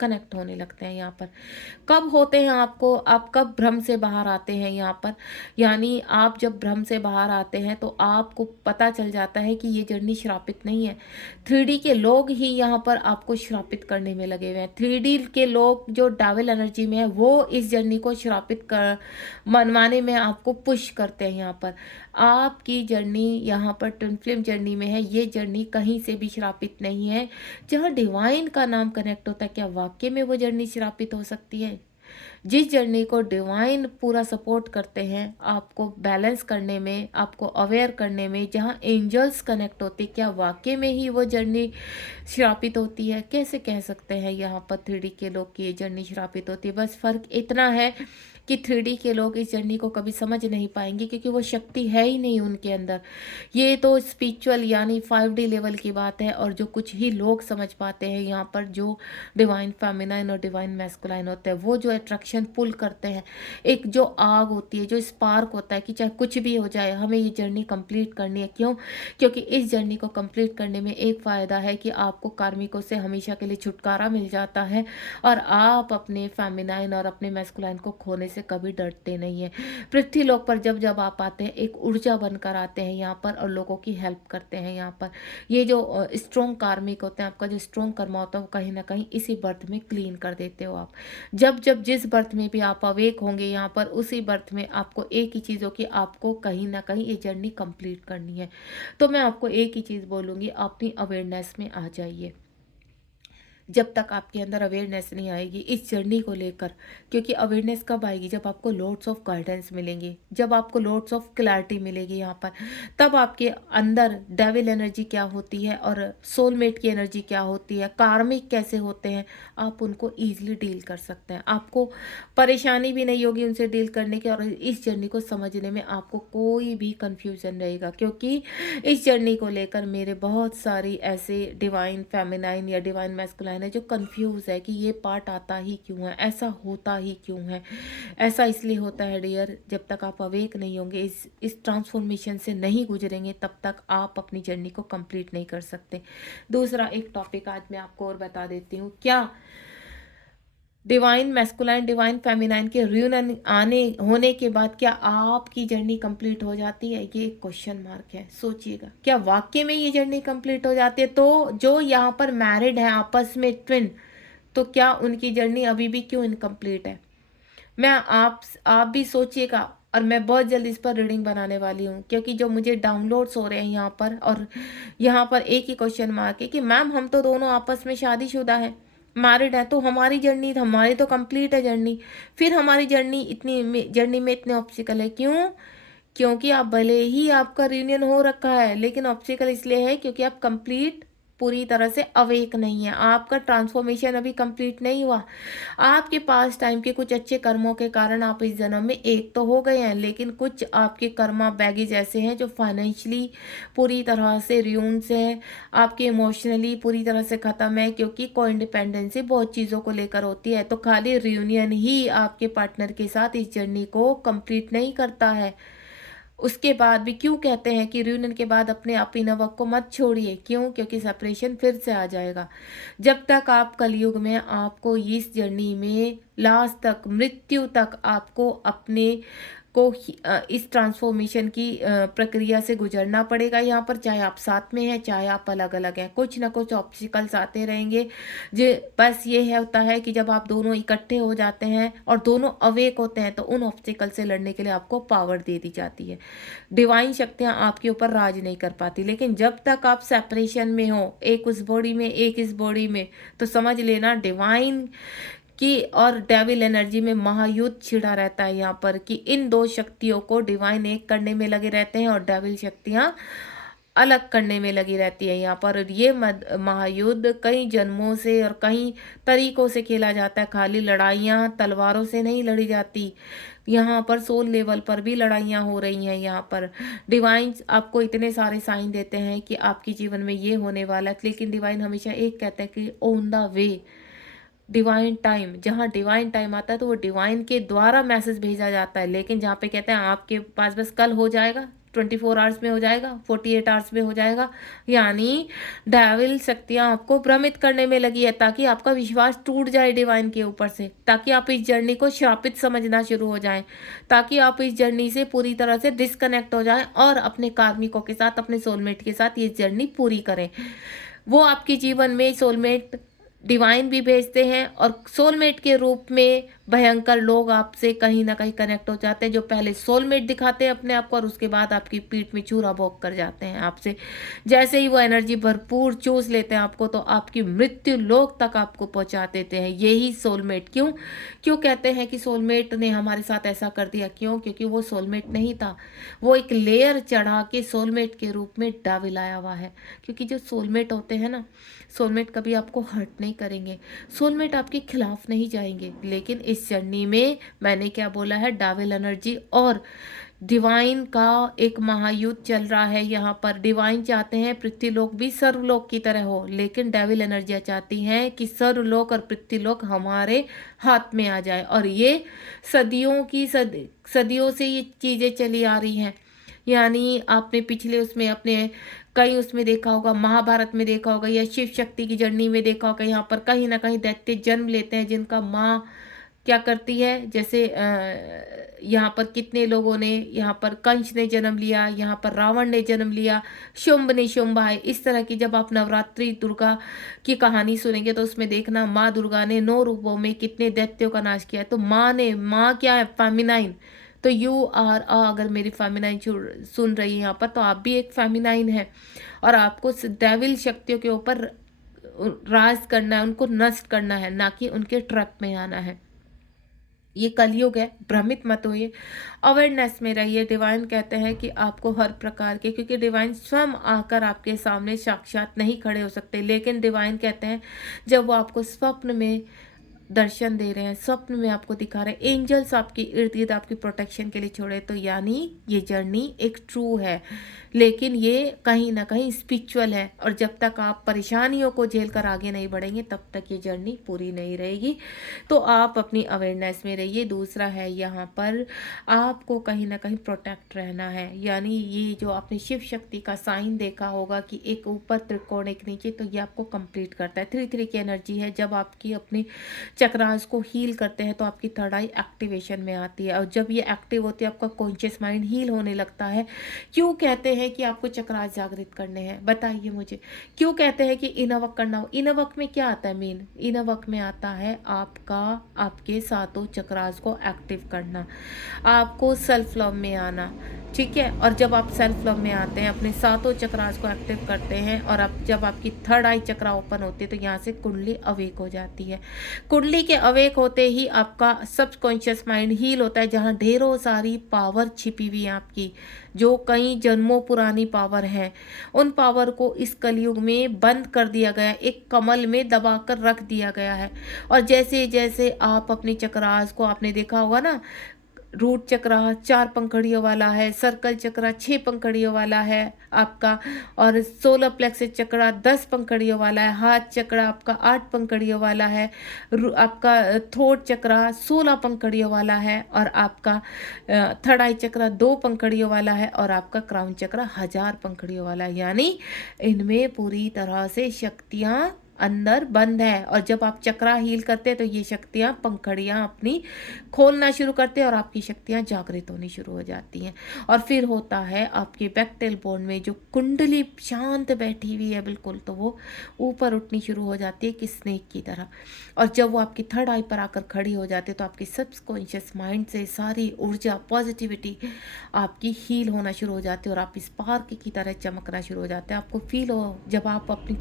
कनेक्ट होने लगते हैं। यहाँ पर कब होते हैं आपको, आप कब भ्रम से बाहर आते हैं यहाँ पर, यानी आप जब भ्रम से बाहर आते हैं तो आपको पता चल जाता है कि ये जर्नी श्रापित नहीं है। 3D के लोग ही यहाँ पर आपको श्रापित करने में लगे हुए हैं। 3D के लोग जो डेविल एनर्जी में है वो इस जर्नी को श्रापित कर मनवाने में आपको पुश करते हैं। यहाँ पर आपकी जर्नी यहाँ पर ट्विन फ्लेम जर्नी में है, ये जर्नी कहीं से भी श्रापित नहीं है। जहाँ डिवाइन का नाम कनेक्ट होता है, क्या वाकई में वो जर्नी श्रापित हो सकती है? जिस जर्नी को डिवाइन पूरा सपोर्ट करते हैं आपको बैलेंस करने में, आपको अवेयर करने में, जहाँ एंजल्स कनेक्ट होते, क्या वाकई में ही वो जर्नी श्रापित होती है? कैसे कह सकते हैं यहाँ पर 3D के लोग की ये जर्नी श्रापित होती है? बस फर्क इतना है कि 3D के लोग इस जर्नी को कभी समझ नहीं पाएंगे, क्योंकि वो शक्ति है ही नहीं उनके अंदर। ये तो स्पिरिचुअल यानी 5D लेवल की बात है, और जो कुछ ही लोग समझ पाते हैं यहाँ पर, जो डिवाइन फेमिनाइन और डिवाइन मैस्कुलाइन होते हैं, वो जो अट्रैक्शन पुल करते हैं, एक जो आग होती है, जो स्पार्क होता है कि चाहे कुछ भी हो जाए हमें ये जर्नी कंप्लीट करनी है। क्यों? क्योंकि इस जर्नी को कंप्लीट करने में एक फ़ायदा है कि आपको कार्मिकों से हमेशा के लिए छुटकारा मिल जाता है, और आप अपने फेमिनाइन और अपने मैस्कुलाइन को खोने से कभी डरते नहीं है। पृथ्वी लोक पर जब जब आप आते हैं एक ऊर्जा बनकर आते हैं यहाँ पर, और लोगों की हेल्प करते हैं यहाँ पर। ये जो स्ट्रॉन्ग कार्मिक होते हैं, आपका जो स्ट्रॉन्ग कर्मा होता है, वो कहीं ना कहीं इसी बर्थ में क्लीन कर देते हो आप। जब जब जिस बर्थ में भी आप अवेक होंगे यहाँ पर, उसी बर्थ में आपको एक ही चीज़ हो कि आपको कहीं ना कहीं ये जर्नी कंप्लीट करनी है। तो मैं आपको एक ही चीज़ बोलूँगी, अपनी अवेयरनेस में आ जाइए। जब तक आपके अंदर अवेयरनेस नहीं आएगी इस जर्नी को लेकर। क्योंकि अवेयरनेस कब आएगी? जब आपको लॉट्स ऑफ गाइडेंस मिलेंगे, जब आपको लॉट्स ऑफ क्लैरिटी मिलेगी यहाँ पर, तब आपके अंदर डेविल एनर्जी क्या होती है और सोलमेट की एनर्जी क्या होती है, कार्मिक कैसे होते हैं, आप उनको ईजिली डील कर सकते हैं। आपको परेशानी भी नहीं होगी उनसे डील करने की, और इस जर्नी को समझने में आपको कोई भी कंफ्यूजन रहेगा। क्योंकि इस जर्नी को लेकर मेरे बहुत सारी ऐसे डिवाइन फेमिनाइन या डिवाइन मैस्कुलाइन है जो कंफ्यूज है कि ये पार्ट आता ही क्यों है, ऐसा होता ही क्यों है। ऐसा इसलिए होता है डियर, जब तक आप अवेक नहीं होंगे, इस ट्रांसफॉर्मेशन से नहीं गुजरेंगे, तब तक आप अपनी जर्नी को कंप्लीट नहीं कर सकते। दूसरा एक टॉपिक आज मैं आपको और बता देती हूँ, क्या डिवाइन मैस्कुलाइन डिवाइन फेमिनाइन के रियूनियन आने होने के बाद क्या आपकी जर्नी कंप्लीट हो जाती है? ये एक क्वेश्चन मार्क है। सोचिएगा, क्या वाकई में ये जर्नी कंप्लीट हो जाती है? तो जो यहाँ पर मैरिड है आपस में ट्विन, तो क्या उनकी जर्नी अभी भी क्यों इनकम्प्लीट है? मैं आप भी सोचिएगा। और मैं बहुत जल्द इस पर रीडिंग बनाने वाली हूँ, क्योंकि जो मुझे डाउनलोड्स हो रहे हैं यहाँ पर, और यहाँ पर एक ही क्वेश्चन मार्क है कि मैम हम तो दोनों आपस में शादीशुदा है, मैरिड है, तो हमारी हमारी तो कंप्लीट है जर्नी, फिर हमारी जर्नी में इतने ऑब्स्टिकल है क्यों? क्योंकि आप भले ही आपका रियूनियन हो रखा है, लेकिन ऑब्स्टिकल इसलिए है क्योंकि आप कंप्लीट पूरी तरह से अवेक नहीं है, आपका ट्रांसफॉर्मेशन अभी कंप्लीट नहीं हुआ। आपके पास टाइम के कुछ अच्छे कर्मों के कारण आप इस जन्म में एक तो हो गए हैं, लेकिन कुछ आपके कर्मा बैगेज ऐसे हैं जो फाइनेंशियली पूरी तरह से र्यून्स है, आपके इमोशनली पूरी तरह से ख़त्म है, क्योंकि को इंडिपेंडेंसी बहुत चीज़ों को लेकर होती है। तो खाली रियूनियन ही आपके पार्टनर के साथ इस जर्नी को कंप्लीट नहीं करता है। उसके बाद भी क्यों कहते हैं कि रियूनियन के बाद अपने आप इनवर्क को मत छोड़िए? क्यों? क्योंकि सेपरेशन फिर से आ जाएगा। जब तक आप कलयुग में, आपको इस जर्नी में लास्ट तक, मृत्यु तक आपको अपने को इस ट्रांसफॉर्मेशन की प्रक्रिया से गुजरना पड़ेगा यहाँ पर। चाहे आप साथ में हैं, चाहे आप अलग अलग हैं, कुछ ना कुछ ऑब्स्टिकल्स आते रहेंगे। जो बस ये है होता है कि जब आप दोनों इकट्ठे हो जाते हैं और दोनों अवेक होते हैं, तो उन ऑब्स्टिकल से लड़ने के लिए आपको पावर दे दी जाती है। डिवाइन शक्तियाँ आपके ऊपर राज नहीं कर पाती। लेकिन जब तक आप सेपरेशन में हो, एक उस बॉडी में एक इस बॉडी में, तो समझ लेना डिवाइन की और डेविल एनर्जी में महायुद्ध छिड़ा रहता है यहाँ पर, कि इन दो शक्तियों को डिवाइन एक करने में लगे रहते हैं और डेविल शक्तियाँ अलग करने में लगी रहती है यहाँ पर। और ये महायुद्ध कई जन्मों से और कई तरीकों से खेला जाता है। खाली लड़ाइयाँ तलवारों से नहीं लड़ी जाती, यहाँ पर सोल लेवल पर भी लड़ाइयाँ हो रही हैं। यहाँ पर डिवाइन आपको इतने सारे साइन देते हैं कि आपके जीवन में ये होने वाला है, लेकिन डिवाइन हमेशा एक कहते हैं कि on the way divine time. जहाँ डिवाइन टाइम आता है तो वो डिवाइन के द्वारा मैसेज भेजा जाता है, लेकिन जहाँ पे कहते हैं आपके पास बस कल हो जाएगा, 24 आवर्स में हो जाएगा, 48 आवर्स में हो जाएगा, यानी डेविल शक्तियाँ आपको भ्रमित करने में लगी है, ताकि आपका विश्वास टूट जाए डिवाइन के ऊपर से, ताकि आप इस जर्नी को श्रापित समझना शुरू हो जाएं, ताकि आप इस जर्नी से पूरी तरह से डिस्कनेक्ट हो जाएं और अपने कार्मिकों के साथ, अपने सोलमेट के साथ ये जर्नी पूरी करें। वो आपके जीवन में सोलमेट डिवाइन भी भेजते हैं, और सोलमेट के रूप में भयंकर लोग आपसे कहीं ना कहीं कनेक्ट हो जाते हैं, जो पहले सोलमेट दिखाते हैं अपने आप को और उसके बाद आपकी पीठ में चूरा भोग कर जाते हैं आपसे। जैसे ही वो एनर्जी भरपूर चूस लेते हैं आपको, तो आपकी मृत्यु लोक तक आपको पहुंचा देते हैं। यही सोलमेट। क्यों क्यों कहते हैं कि सोलमेट ने हमारे साथ ऐसा कर दिया? क्यों? क्योंकि वो सोलमेट नहीं था, वो एक लेयर चढ़ा के सोलमेट के रूप में डेविल आया हुआ है। क्योंकि जो सोलमेट होते हैं ना, सोलमेट कभी आपको हर्ट नहीं करेंगे, सोलमेट आपके खिलाफ नहीं जाएंगे। लेकिन इस जर्नी में मैंने क्या बोला है, डेविल एनर्जी और डिवाइन का एक महायुद्ध चल रहा है यहाँ पर। डिवाइन चाहते हैं पृथ्वीलोक भी सर्वलोक की तरह हो, लेकिन डेविल एनर्जियाँ चाहती हैं कि सर्वलोक और पृथ्वीलोक हमारे हाथ में आ जाए। और ये सदियों से ये चीज़ें चली आ रही हैं। यानी आपने पिछले उसमें अपने कहीं उसमें देखा होगा, महाभारत में देखा होगा, या शिव शक्ति की जर्नी में देखा होगा, यहाँ पर कहीं ना कहीं दैत्य जन्म लेते हैं, जिनका माँ क्या करती है, जैसे यहाँ पर कितने लोगों ने, यहाँ पर कंस ने जन्म लिया, यहाँ पर रावण ने जन्म लिया, शुंभ ने शुंभ आए। इस तरह की जब आप नवरात्रि दुर्गा की कहानी सुनेंगे, तो उसमें देखना माँ दुर्गा ने 9 रूपों में कितने दैत्यों का नाश किया। तो माँ क्या है? फेमिनाइन। तो यू आर अगर मेरी फेमिनाइन सुन रही है यहाँ पर, तो आप भी एक फेमिनाइन है, और आपको डेविल शक्तियों के ऊपर राज करना है, उनको नष्ट करना है, ना कि उनके ट्रैप में आना है। ये कलयुग है, भ्रमित मत होइए, अवेयरनेस में रहिए। डिवाइन कहते हैं कि आपको हर प्रकार के, क्योंकि डिवाइन स्वयं आकर आपके सामने साक्षात नहीं खड़े हो सकते, लेकिन डिवाइन कहते हैं जब वो आपको स्वप्न में दर्शन दे रहे हैं, स्वप्न में आपको दिखा रहे हैं, एंजल्स आपकी इर्द गिर्द आपकी प्रोटेक्शन के लिए छोड़े, तो यानी ये जर्नी एक ट्रू है, लेकिन ये कहीं ना कहीं स्पिरिचुअल है। और जब तक आप परेशानियों को झेल कर आगे नहीं बढ़ेंगे तब तक ये जर्नी पूरी नहीं रहेगी। तो आप अपनी अवेयरनेस में रहिए। दूसरा है यहाँ पर आपको कहीं ना कहीं प्रोटेक्ट रहना है, यानी ये जो आपने शिव शक्ति का साइन देखा होगा कि एक ऊपर त्रिकोण एक नीचे, तो ये आपको कंप्लीट करता है। 3-3 की एनर्जी है। जब आपकी अपनी चक्रास को हील करते हैं तो आपकी थर्ड आई एक्टिवेशन में आती है, और जब ये एक्टिव होती है आपका कॉन्शियस माइंड हील होने लगता है। क्यों कहते हैं कि आपको चक्रास जागृत करने हैं, बताइए मुझे, क्यों कहते हैं कि इनवक करना हो? इनवक में क्या आता है? मेन इनवक में आता है आपका आपके सातों चक्रास को एक्टिव करना, आपको सेल्फ लव में आना, ठीक है। और जब आप सेल्फ लव में आते हैं, अपने सातों चक्रास को एक्टिव करते हैं, और अब जब आपकी थर्ड आई चक्रा ओपन होती है तो यहाँ से कुंडली अवेक हो जाती है। कुंडली के अवेक होते ही आपका सबकॉन्शियस माइंड हील होता है, जहाँ ढेरों सारी पावर छिपी हुई है आपकी, जो कई जन्मों पुरानी पावर है, उन पावर को इस कलयुग में बंद कर दिया गया, एक कमल में दबाकर रख दिया गया है। और जैसे जैसे आप अपनी चक्रास को, आपने देखा होगा ना, रूट चक्रा 4 पंखड़ियों वाला है, सर्कल चक्रा 6 पंखड़ियों वाला है आपका, और सोलर प्लेक्स चक्रा 10 पंखड़ियों वाला है, हाथ चक्रा आपका 8 पंखड़ियों वाला है, आपका थ्रोट चक्रा 16 पंखड़ियों वाला है, और आपका थर्ड आई चक्रा 2 पंखड़ियों वाला है, और आपका क्राउन चक्रा 1000 पंखड़ियों वाला है। यानी इनमें पूरी तरह से शक्तियाँ अंदर बंद है, और जब आप चक्रा हील करते हैं तो ये शक्तियाँ, पंखड़ियाँ अपनी खोलना शुरू करते हैं, और आपकी शक्तियाँ जागृत होनी शुरू हो जाती हैं। और फिर होता है आपके बैकटेल बोन में जो कुंडली शांत बैठी हुई है बिल्कुल, तो वो ऊपर उठनी शुरू हो जाती है कि स्नेक की तरह। और जब वो आपकी थर्ड आई पर आकर खड़ी हो जाती है तो आपकी सबकॉन्शियस माइंड से सारी ऊर्जा, पॉजिटिविटी आपकी हील होना शुरू हो जाती है, और आप स्पार्क की तरह चमकना शुरू हो जाते हैं। आपको फील हो, जब आप अपनी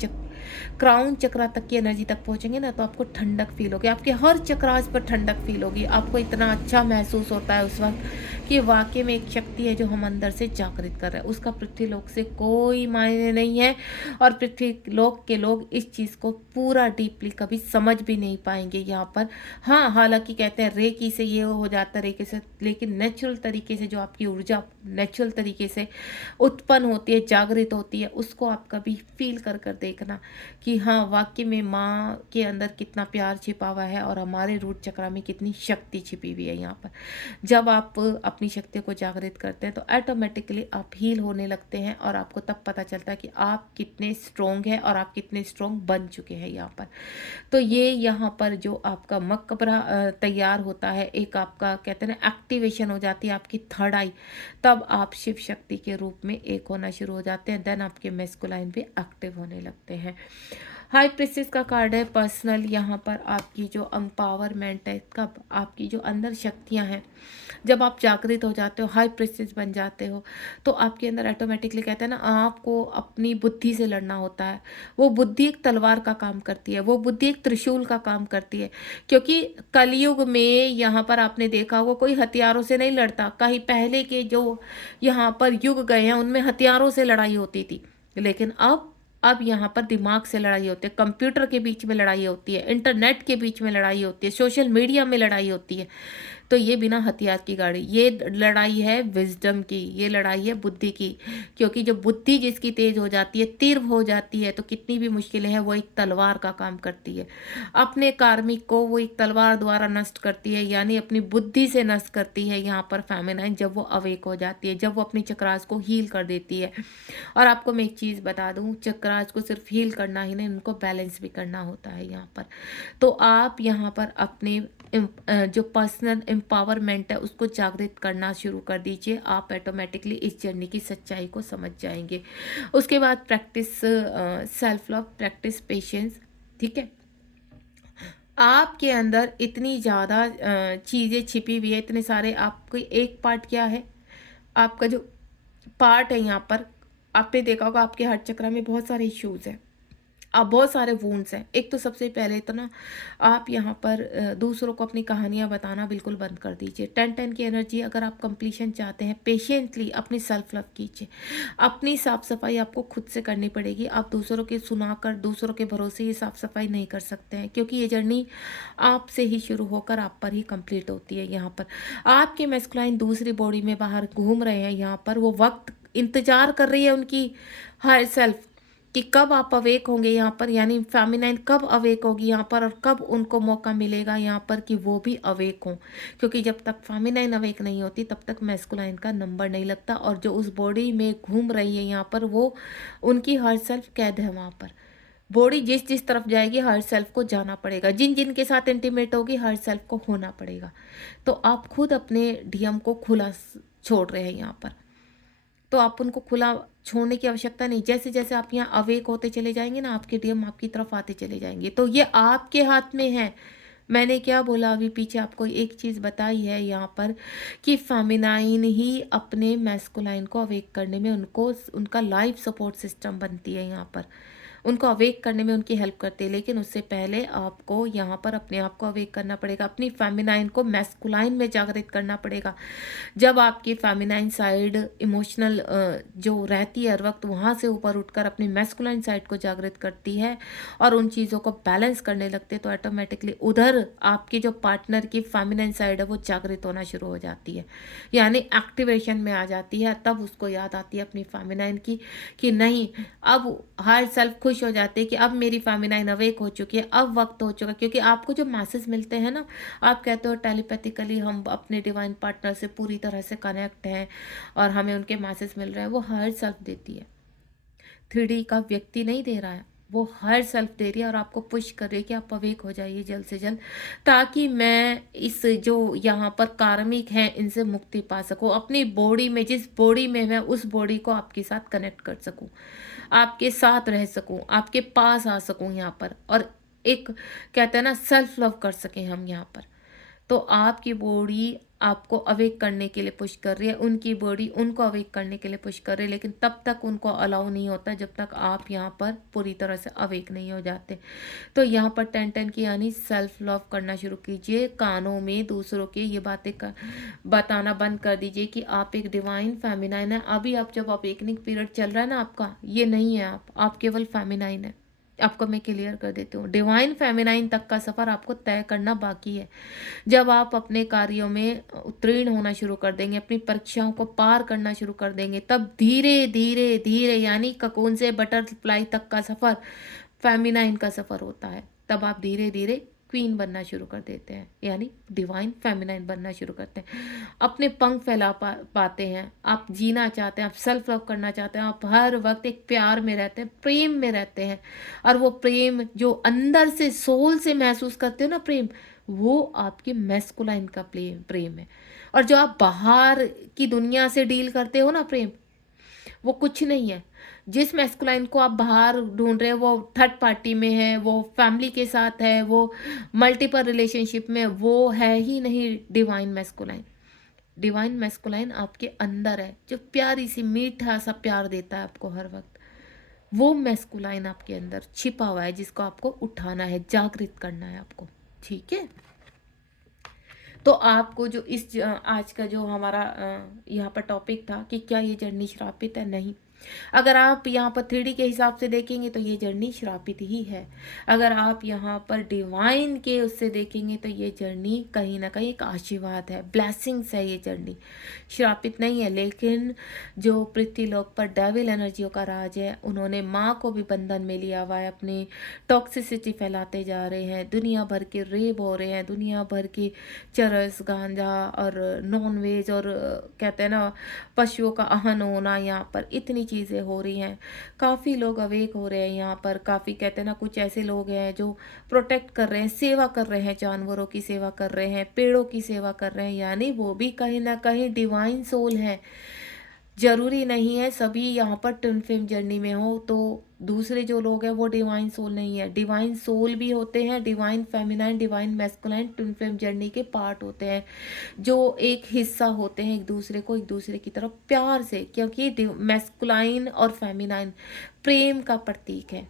क्राउन चक्रा तक की एनर्जी तक पहुंचेंगे ना, तो आपको ठंडक फील होगी, आपके हर चक्रास पर ठंडक फील होगी। आपको इतना अच्छा महसूस होता है उस वक्त कि वाकई में एक शक्ति है जो हम अंदर से जागृत कर रहे हैं, उसका पृथ्वी लोक से कोई मायने नहीं है। और पृथ्वी लोक के लोग इस चीज़ को पूरा डीपली कभी समझ भी नहीं पाएंगे यहाँ पर। हाँ, हालांकि कहते हैं रेकी से ये हो जाता है, रेकी से, लेकिन नेचुरल तरीके से जो आपकी ऊर्जा नेचुरल तरीके से उत्पन्न होती है, जागृत होती है, उसको आप कभी फील कर कर देखना कि हाँ, वाकई में माँ के अंदर कितना प्यार छिपा हुआ है, और हमारे रूट चक्रा में कितनी शक्ति छिपी हुई है यहाँ पर। जब आप अपनी शक्ति को जागृत करते हैं तो ऑटोमेटिकली आप हील होने लगते हैं, और आपको तब पता चलता है कि आप कितने स्ट्रोंग हैं और आप कितने स्ट्रोंग बन चुके हैं यहाँ पर। तो ये यहाँ पर जो आपका मकबरा तैयार होता है, एक आपका कहते हैं ना एक्टिवेशन हो जाती है आपकी थर्ड आई, तब आप शिव शक्ति के रूप में एक होना शुरू हो जाते हैं। देन आपके मैस्कुलाइन भी एक्टिव होने लगते हैं। हाई प्रिंसेस का कार्ड है पर्सनल। यहाँ पर आपकी जो एम्पावरमेंट है, कब आपकी जो अंदर शक्तियाँ हैं, जब आप जागृत हो जाते हो, हाई प्रिंसेस बन जाते हो, तो आपके अंदर ऑटोमेटिकली कहते हैं ना, आपको अपनी बुद्धि से लड़ना होता है। वो बुद्धि एक तलवार का काम करती है, वो बुद्धि एक त्रिशूल का काम करती है, क्योंकि कलयुग में यहाँ पर आपने देखा होगा कोई हथियारों से नहीं लड़ता। कहीं पहले के जो यहाँ पर युग गए हैं उनमें हथियारों से लड़ाई होती थी, लेकिन अब यहाँ पर दिमाग से लड़ाई होती है, कंप्यूटर के बीच में लड़ाई होती है, इंटरनेट के बीच में लड़ाई होती है, सोशल मीडिया में लड़ाई होती है। तो ये बिना हथियार की गाड़ी, ये लड़ाई है विजडम की, ये लड़ाई है बुद्धि की, क्योंकि जो बुद्धि जिसकी तेज हो जाती है, तीव्र हो जाती है, तो कितनी भी मुश्किलें हैं वो एक तलवार का काम करती है। अपने कार्मिक को वो एक तलवार द्वारा नष्ट करती है, यानी अपनी बुद्धि से नष्ट करती है यहाँ पर फेमिनाइन, जब वो अवेक हो जाती है, जब वो अपनी चक्रास को हील कर देती है। और आपको मैं एक चीज़ बता दूँ, चक्रास को सिर्फ हील करना ही नहीं, उनको बैलेंस भी करना होता है यहाँ पर। तो आप यहाँ पर अपने जो पर्सनल एम्पावरमेंट है उसको जागृत करना शुरू कर दीजिए, आप ऑटोमेटिकली इस जर्नी की सच्चाई को समझ जाएंगे। उसके बाद practice self love, practice patience, ठीक है। आपके अंदर इतनी ज़्यादा चीज़ें छिपी हुई है, इतने सारे, आपको एक पार्ट क्या है, आपका जो पार्ट है यहाँ पर, आपने देखा होगा आपके हार्ट चक्र में बहुत सारे इश्यूज़ हैं। आप बहुत सारे वूंड्स हैं। एक तो सबसे पहले तो ना आप यहाँ पर दूसरों को अपनी कहानियाँ बताना बिल्कुल बंद कर दीजिए। 10-10 की एनर्जी, अगर आप कंप्लीशन चाहते हैं, पेशेंटली अपनी सेल्फ लव कीजिए। अपनी साफ सफाई आपको खुद से करनी पड़ेगी। आप दूसरों के सुनाकर, दूसरों के भरोसे ये साफ सफाई नहीं कर सकते हैं, क्योंकि ये जर्नी आपसे ही शुरू होकर आप पर ही कंप्लीट होती है। यहाँ पर आपके मैस्कुलाइन दूसरी बॉडी में बाहर घूम रहे हैं। यहाँ पर वो वक्त इंतजार कर रही है उनकी हायर सेल्फ कि कब आप अवेक होंगे यहाँ पर, यानी फेमिनाइन कब अवेक होगी यहाँ पर, और कब उनको मौका मिलेगा यहाँ पर कि वो भी अवेक हों। क्योंकि जब तक फेमिनाइन अवेक नहीं होती तब तक मैस्कुलाइन का नंबर नहीं लगता, और जो उस बॉडी में घूम रही है यहाँ पर वो उनकी हर सेल्फ कैद है। वहाँ पर बॉडी जिस जिस तरफ जाएगी हर सेल्फ को जाना पड़ेगा, जिन जिन के साथ इंटीमेट होगी हर सेल्फ को होना पड़ेगा। तो आप खुद अपने डीएम को खुला छोड़ रहे हैं यहाँ पर, तो आप उनको खुला छोड़ने की आवश्यकता नहीं। जैसे जैसे आप यहाँ अवेक होते चले जाएंगे ना, आपके डीएम आपकी तरफ आते चले जाएंगे। तो ये आपके हाथ में है। मैंने क्या बोला अभी पीछे, आपको एक चीज़ बताई है यहाँ पर कि फेमिनाइन ही अपने मैस्कुलाइन को अवेक करने में उनका लाइफ सपोर्ट सिस्टम बनती है। यहाँ पर उनको अवेक करने में उनकी हेल्प करते हैं, लेकिन उससे पहले आपको यहाँ पर अपने आप को अवेक करना पड़ेगा, अपनी फेमिनाइन को मैस्कुलाइन में जागृत करना पड़ेगा। जब आपकी फेमिनाइन साइड इमोशनल जो रहती है हर वक्त, वहाँ से ऊपर उठकर अपनी मैस्कुलाइन साइड को जागृत करती है और उन चीज़ों को बैलेंस करने लगते हैं, तो ऑटोमेटिकली उधर आपकी जो पार्टनर की फेमिनाइन साइड है वो जागृत होना शुरू हो जाती है, यानी एक्टिवेशन में आ जाती है। तब उसको याद आती है अपनी फेमिनाइन की कि नहीं, अब हर सेल्फ खुश हो जाते हैं कि अब मेरी फेमिनाइन अवेक हो चुकी है, अब वक्त हो चुका है। क्योंकि आपको जो मैसेज मिलते हैं ना, आप कहते हो टेलीपैथिकली हम अपने डिवाइन पार्टनर से पूरी तरह से कनेक्ट हैं और हमें उनके मैसेज मिल रहे हैं, वो हर सेल्फ देती है। 3D का व्यक्ति नहीं दे रहा है, वो हर सेल्फ दे रही है और आपको पुश कर रही है कि आप अवेक हो जाइए जल्द से जल्द, ताकि मैं इस जो यहाँ पर कार्मिक हैं इनसे मुक्ति पा सकूँ। अपनी बॉडी में, जिस बॉडी में मैं, उस बॉडी को आपके साथ कनेक्ट कर सकूँ, आपके साथ रह सकूँ, आपके पास आ सकूँ यहाँ पर, और एक कहते हैं ना सेल्फ लव कर सकें हम यहाँ पर। तो आपकी बॉडी आपको अवेक करने के लिए पुश कर रही है, उनकी बॉडी उनको अवेक करने के लिए पुश कर रही है, लेकिन तब तक उनको अलाउ नहीं होता जब तक आप यहाँ पर पूरी तरह से अवेक नहीं हो जाते। तो यहाँ पर 10-10 की यानी सेल्फ लव करना शुरू कीजिए। कानों में दूसरों के ये बातें बताना बंद कर दीजिए कि आप एक डिवाइन फेमिनाइन है। अभी आप जब अवेकनिंग पीरियड चल रहा है ना आपका, ये नहीं है आप केवल फेमिनाइन है। आपको मैं क्लियर कर देती हूँ, डिवाइन फेमिनाइन तक का सफ़र आपको तय करना बाकी है। जब आप अपने कार्यों में उत्तीर्ण होना शुरू कर देंगे, अपनी परीक्षाओं को पार करना शुरू कर देंगे, तब धीरे धीरे धीरे, यानी ककून से बटरफ्लाई तक का सफ़र फेमिनाइन का सफ़र होता है। तब आप धीरे धीरे क्वीन बनना शुरू कर देते हैं, यानी डिवाइन फेमिनाइन बनना शुरू करते हैं। अपने पंख फैला पाते हैं, आप जीना चाहते हैं, आप सेल्फ लव करना चाहते हैं, आप हर वक्त एक प्यार में रहते हैं, प्रेम में रहते हैं। और वो प्रेम जो अंदर से, सोल से महसूस करते हो ना प्रेम, वो आपके मैस्कुलाइन का प्रेम है। और जो आप बाहर की दुनिया से डील करते हो ना प्रेम, वो कुछ नहीं है। जिस मैस्कुलाइन को आप बाहर ढूंढ रहे हैं वो थर्ड पार्टी में है, वो फैमिली के साथ है, वो मल्टीपल रिलेशनशिप में, वो है ही नहीं डिवाइन मैस्कुलाइन। डिवाइन मैस्कुलाइन आपके अंदर है, जो प्यारी सी मीठा सा प्यार देता है आपको हर वक्त। वो मैस्कुलाइन आपके अंदर छिपा हुआ है, जिसको आपको उठाना है, जागृत करना है आपको। ठीक है, तो आपको जो इस आज का जो हमारा यहाँ पर टॉपिक था कि क्या ये जर्नी श्रापित है, नहीं। अगर आप यहाँ पर 3D के हिसाब से देखेंगे तो ये जर्नी श्रापित ही है। अगर आप यहाँ पर डिवाइन के उससे देखेंगे तो ये जर्नी कहीं ना कहीं एक आशीर्वाद है, ब्लेसिंग्स है। ये जर्नी श्रापित नहीं है। लेकिन जो पृथ्वीलोक पर डेविल एनर्जियों का राज है, उन्होंने माँ को भी बंधन में लिया हुआ है, अपनी टॉक्सिसिटी फैलाते जा रहे हैं, दुनिया भर के रेप हो रहे हैं, दुनिया भर के चरस, गांजा और नॉन वेज और कहते हैं ना पशुओं का आहन होना, यहाँ पर इतनी चीज़ें हो रही हैं। काफ़ी लोग अवेक हो रहे हैं यहाँ पर, काफ़ी कहते हैं ना कुछ ऐसे लोग हैं जो प्रोटेक्ट कर रहे हैं, सेवा कर रहे हैं, जानवरों की सेवा कर रहे हैं, पेड़ों की सेवा कर रहे हैं, यानी वो भी कहीं ना कहीं डिवाइन सोल है। जरूरी नहीं है सभी यहाँ पर ट्विन फ्लेम जर्नी में हो तो दूसरे जो लोग हैं वो डिवाइन सोल नहीं है। डिवाइन सोल भी होते हैं, divine feminine, divine masculine twin flame journey के पार्ट होते हैं, जो एक हिस्सा होते हैं एक दूसरे की तरफ प्यार से, क्योंकि मैस्कुलाइन और फेमिनाइन प्रेम का प्रतीक है।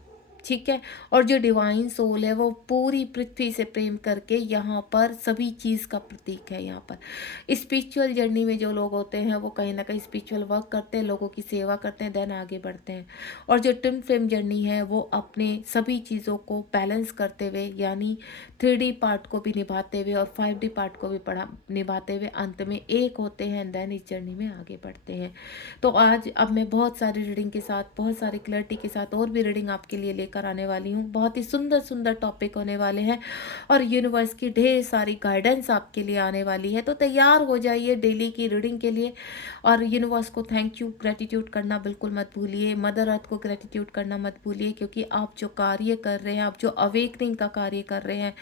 ठीक है। और जो डिवाइन सोल है वो पूरी पृथ्वी से प्रेम करके यहाँ पर सभी चीज़ का प्रतीक है। यहाँ पर स्पिरिचुअल जर्नी में जो लोग होते हैं वो कहीं ना कहीं स्पिरिचुअल वर्क करते हैं, लोगों की सेवा करते हैं, देन आगे बढ़ते हैं। और जो ट्विन फ्लेम जर्नी है वो अपने सभी चीज़ों को बैलेंस करते हुए, यानी 3D पार्ट को भी निभाते हुए और 5D पार्ट को भी निभाते हुए अंत में एक होते हैं, देन इस जर्नी में आगे बढ़ते हैं। तो आज अब मैं बहुत सारी रीडिंग के साथ, बहुत सारी क्लैरिटी के साथ और भी रीडिंग आपके लिए लेकर आने वाली हूँ। बहुत ही सुंदर सुंदर टॉपिक होने वाले हैं और यूनिवर्स की ढेर सारी गाइडेंस आपके लिए आने वाली है। तो तैयार हो जाइए डेली की रीडिंग के लिए। और यूनिवर्स को थैंक यू, ग्रेटिट्यूड करना बिल्कुल मत भूलिए। मदर अर्थ को ग्रेटिट्यूड करना मत भूलिए, क्योंकि आप जो कार्य कर रहे हैं, आप जो अवेकनिंग का कार्य कर रहे हैं,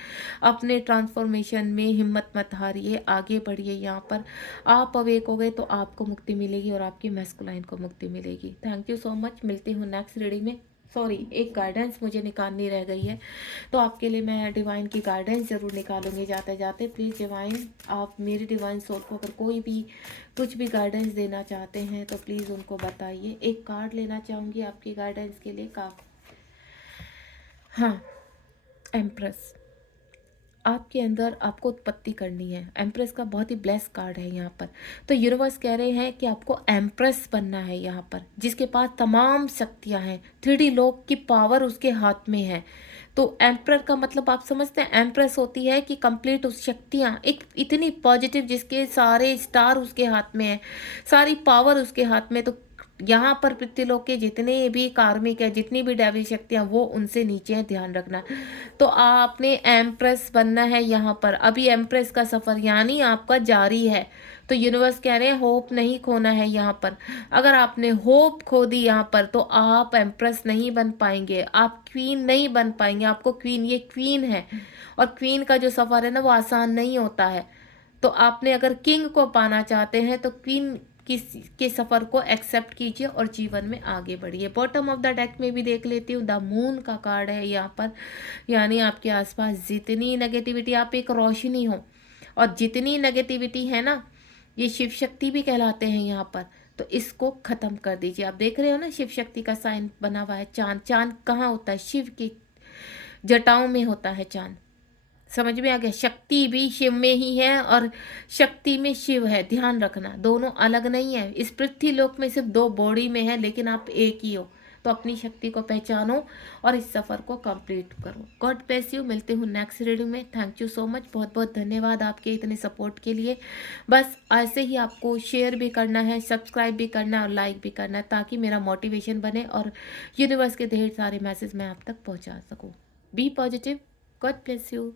अपने ट्रांसफॉर्मेशन में हिम्मत मत हारिए, आगे बढ़िए। यहाँ पर आप अवेक हो गए तो आपको मुक्ति मिलेगी और आपकी मैस्कुलाइन को मुक्ति मिलेगी। Thank you so much. मिलती हूँ नेक्स्ट रीडिंग में। सॉरी, एक गाइडेंस मुझे निकालनी रह गई है, तो आपके लिए मैं डिवाइन की गाइडेंस ज़रूर निकालूंगी जाते जाते। प्लीज़ डिवाइन, आप मेरे डिवाइन सोल को अगर कोई भी कुछ भी गाइडेंस देना चाहते हैं तो प्लीज़ उनको बताइए। एक कार्ड लेना चाहूँगी आपकी गाइडेंस के लिए। हाँ, एम्प्रेस। आपके अंदर आपको उत्पत्ति करनी है। एम्प्रेस का बहुत ही ब्लेस कार्ड है यहाँ पर। तो यूनिवर्स कह रहे हैं कि आपको एम्प्रेस बनना है यहाँ पर, जिसके पास तमाम शक्तियाँ हैं। 3D लोक की पावर उसके हाथ में है। तो एम्प्रर का मतलब आप समझते हैं, एम्प्रेस होती है कि कंप्लीट उस शक्तियाँ, एक इतनी पॉजिटिव, जिसके सारे स्टार उसके हाथ में है, सारी पावर उसके हाथ में। तो यहाँ पर पृथ्वीलोक के जितने भी कार्मिक है, जितनी भी दैवी शक्तियाँ, वो उनसे नीचे हैं, ध्यान रखना। तो आपने एम्प्रेस बनना है यहाँ पर। अभी एम्प्रेस का सफ़र यानी आपका जारी है। तो यूनिवर्स कह रहे हैं होप नहीं खोना है यहाँ पर। अगर आपने होप खो दी यहाँ पर तो आप एम्प्रेस नहीं बन पाएंगे, आप क्वीन नहीं बन पाएंगे। आपको क्वीन, ये क्वीन है और क्वीन का जो सफ़र है ना वो आसान नहीं होता है। तो आपने अगर किंग को पाना चाहते हैं तो क्वीन के सफ़र को एक्सेप्ट कीजिए और जीवन में आगे बढ़िए। बॉटम ऑफ द डेक में भी देख लेती हूँ, द मून का कार्ड है यहाँ पर, यानी आपके आसपास जितनी नेगेटिविटी, आप एक रोशनी हो और जितनी नेगेटिविटी है ना, ये शिव शक्ति भी कहलाते हैं यहाँ पर। तो इसको ख़त्म कर दीजिए। आप देख रहे हो ना, शिव शक्ति का साइन बना हुआ है चांद। चांद कहाँ होता है? शिव की जटाओं में होता है चांद। समझ में आ गया? शक्ति भी शिव में ही है और शक्ति में शिव है, ध्यान रखना, दोनों अलग नहीं है। इस पृथ्वी लोक में सिर्फ 2 बॉडी में है, लेकिन आप एक ही हो। तो अपनी शक्ति को पहचानो और इस सफ़र को कंप्लीट करो। God bless you. मिलते हूँ नेक्स्ट रीडिंग में। थैंक यू सो मच, बहुत बहुत धन्यवाद आपके इतने सपोर्ट के लिए। बस ऐसे ही आपको शेयर भी करना है, सब्सक्राइब भी करना है और लाइक भी करना है, ताकि मेरा मोटिवेशन बने और यूनिवर्स के ढेर सारे मैसेज मैं आप तक पहुँचा सकूँ। Be positive. God bless you.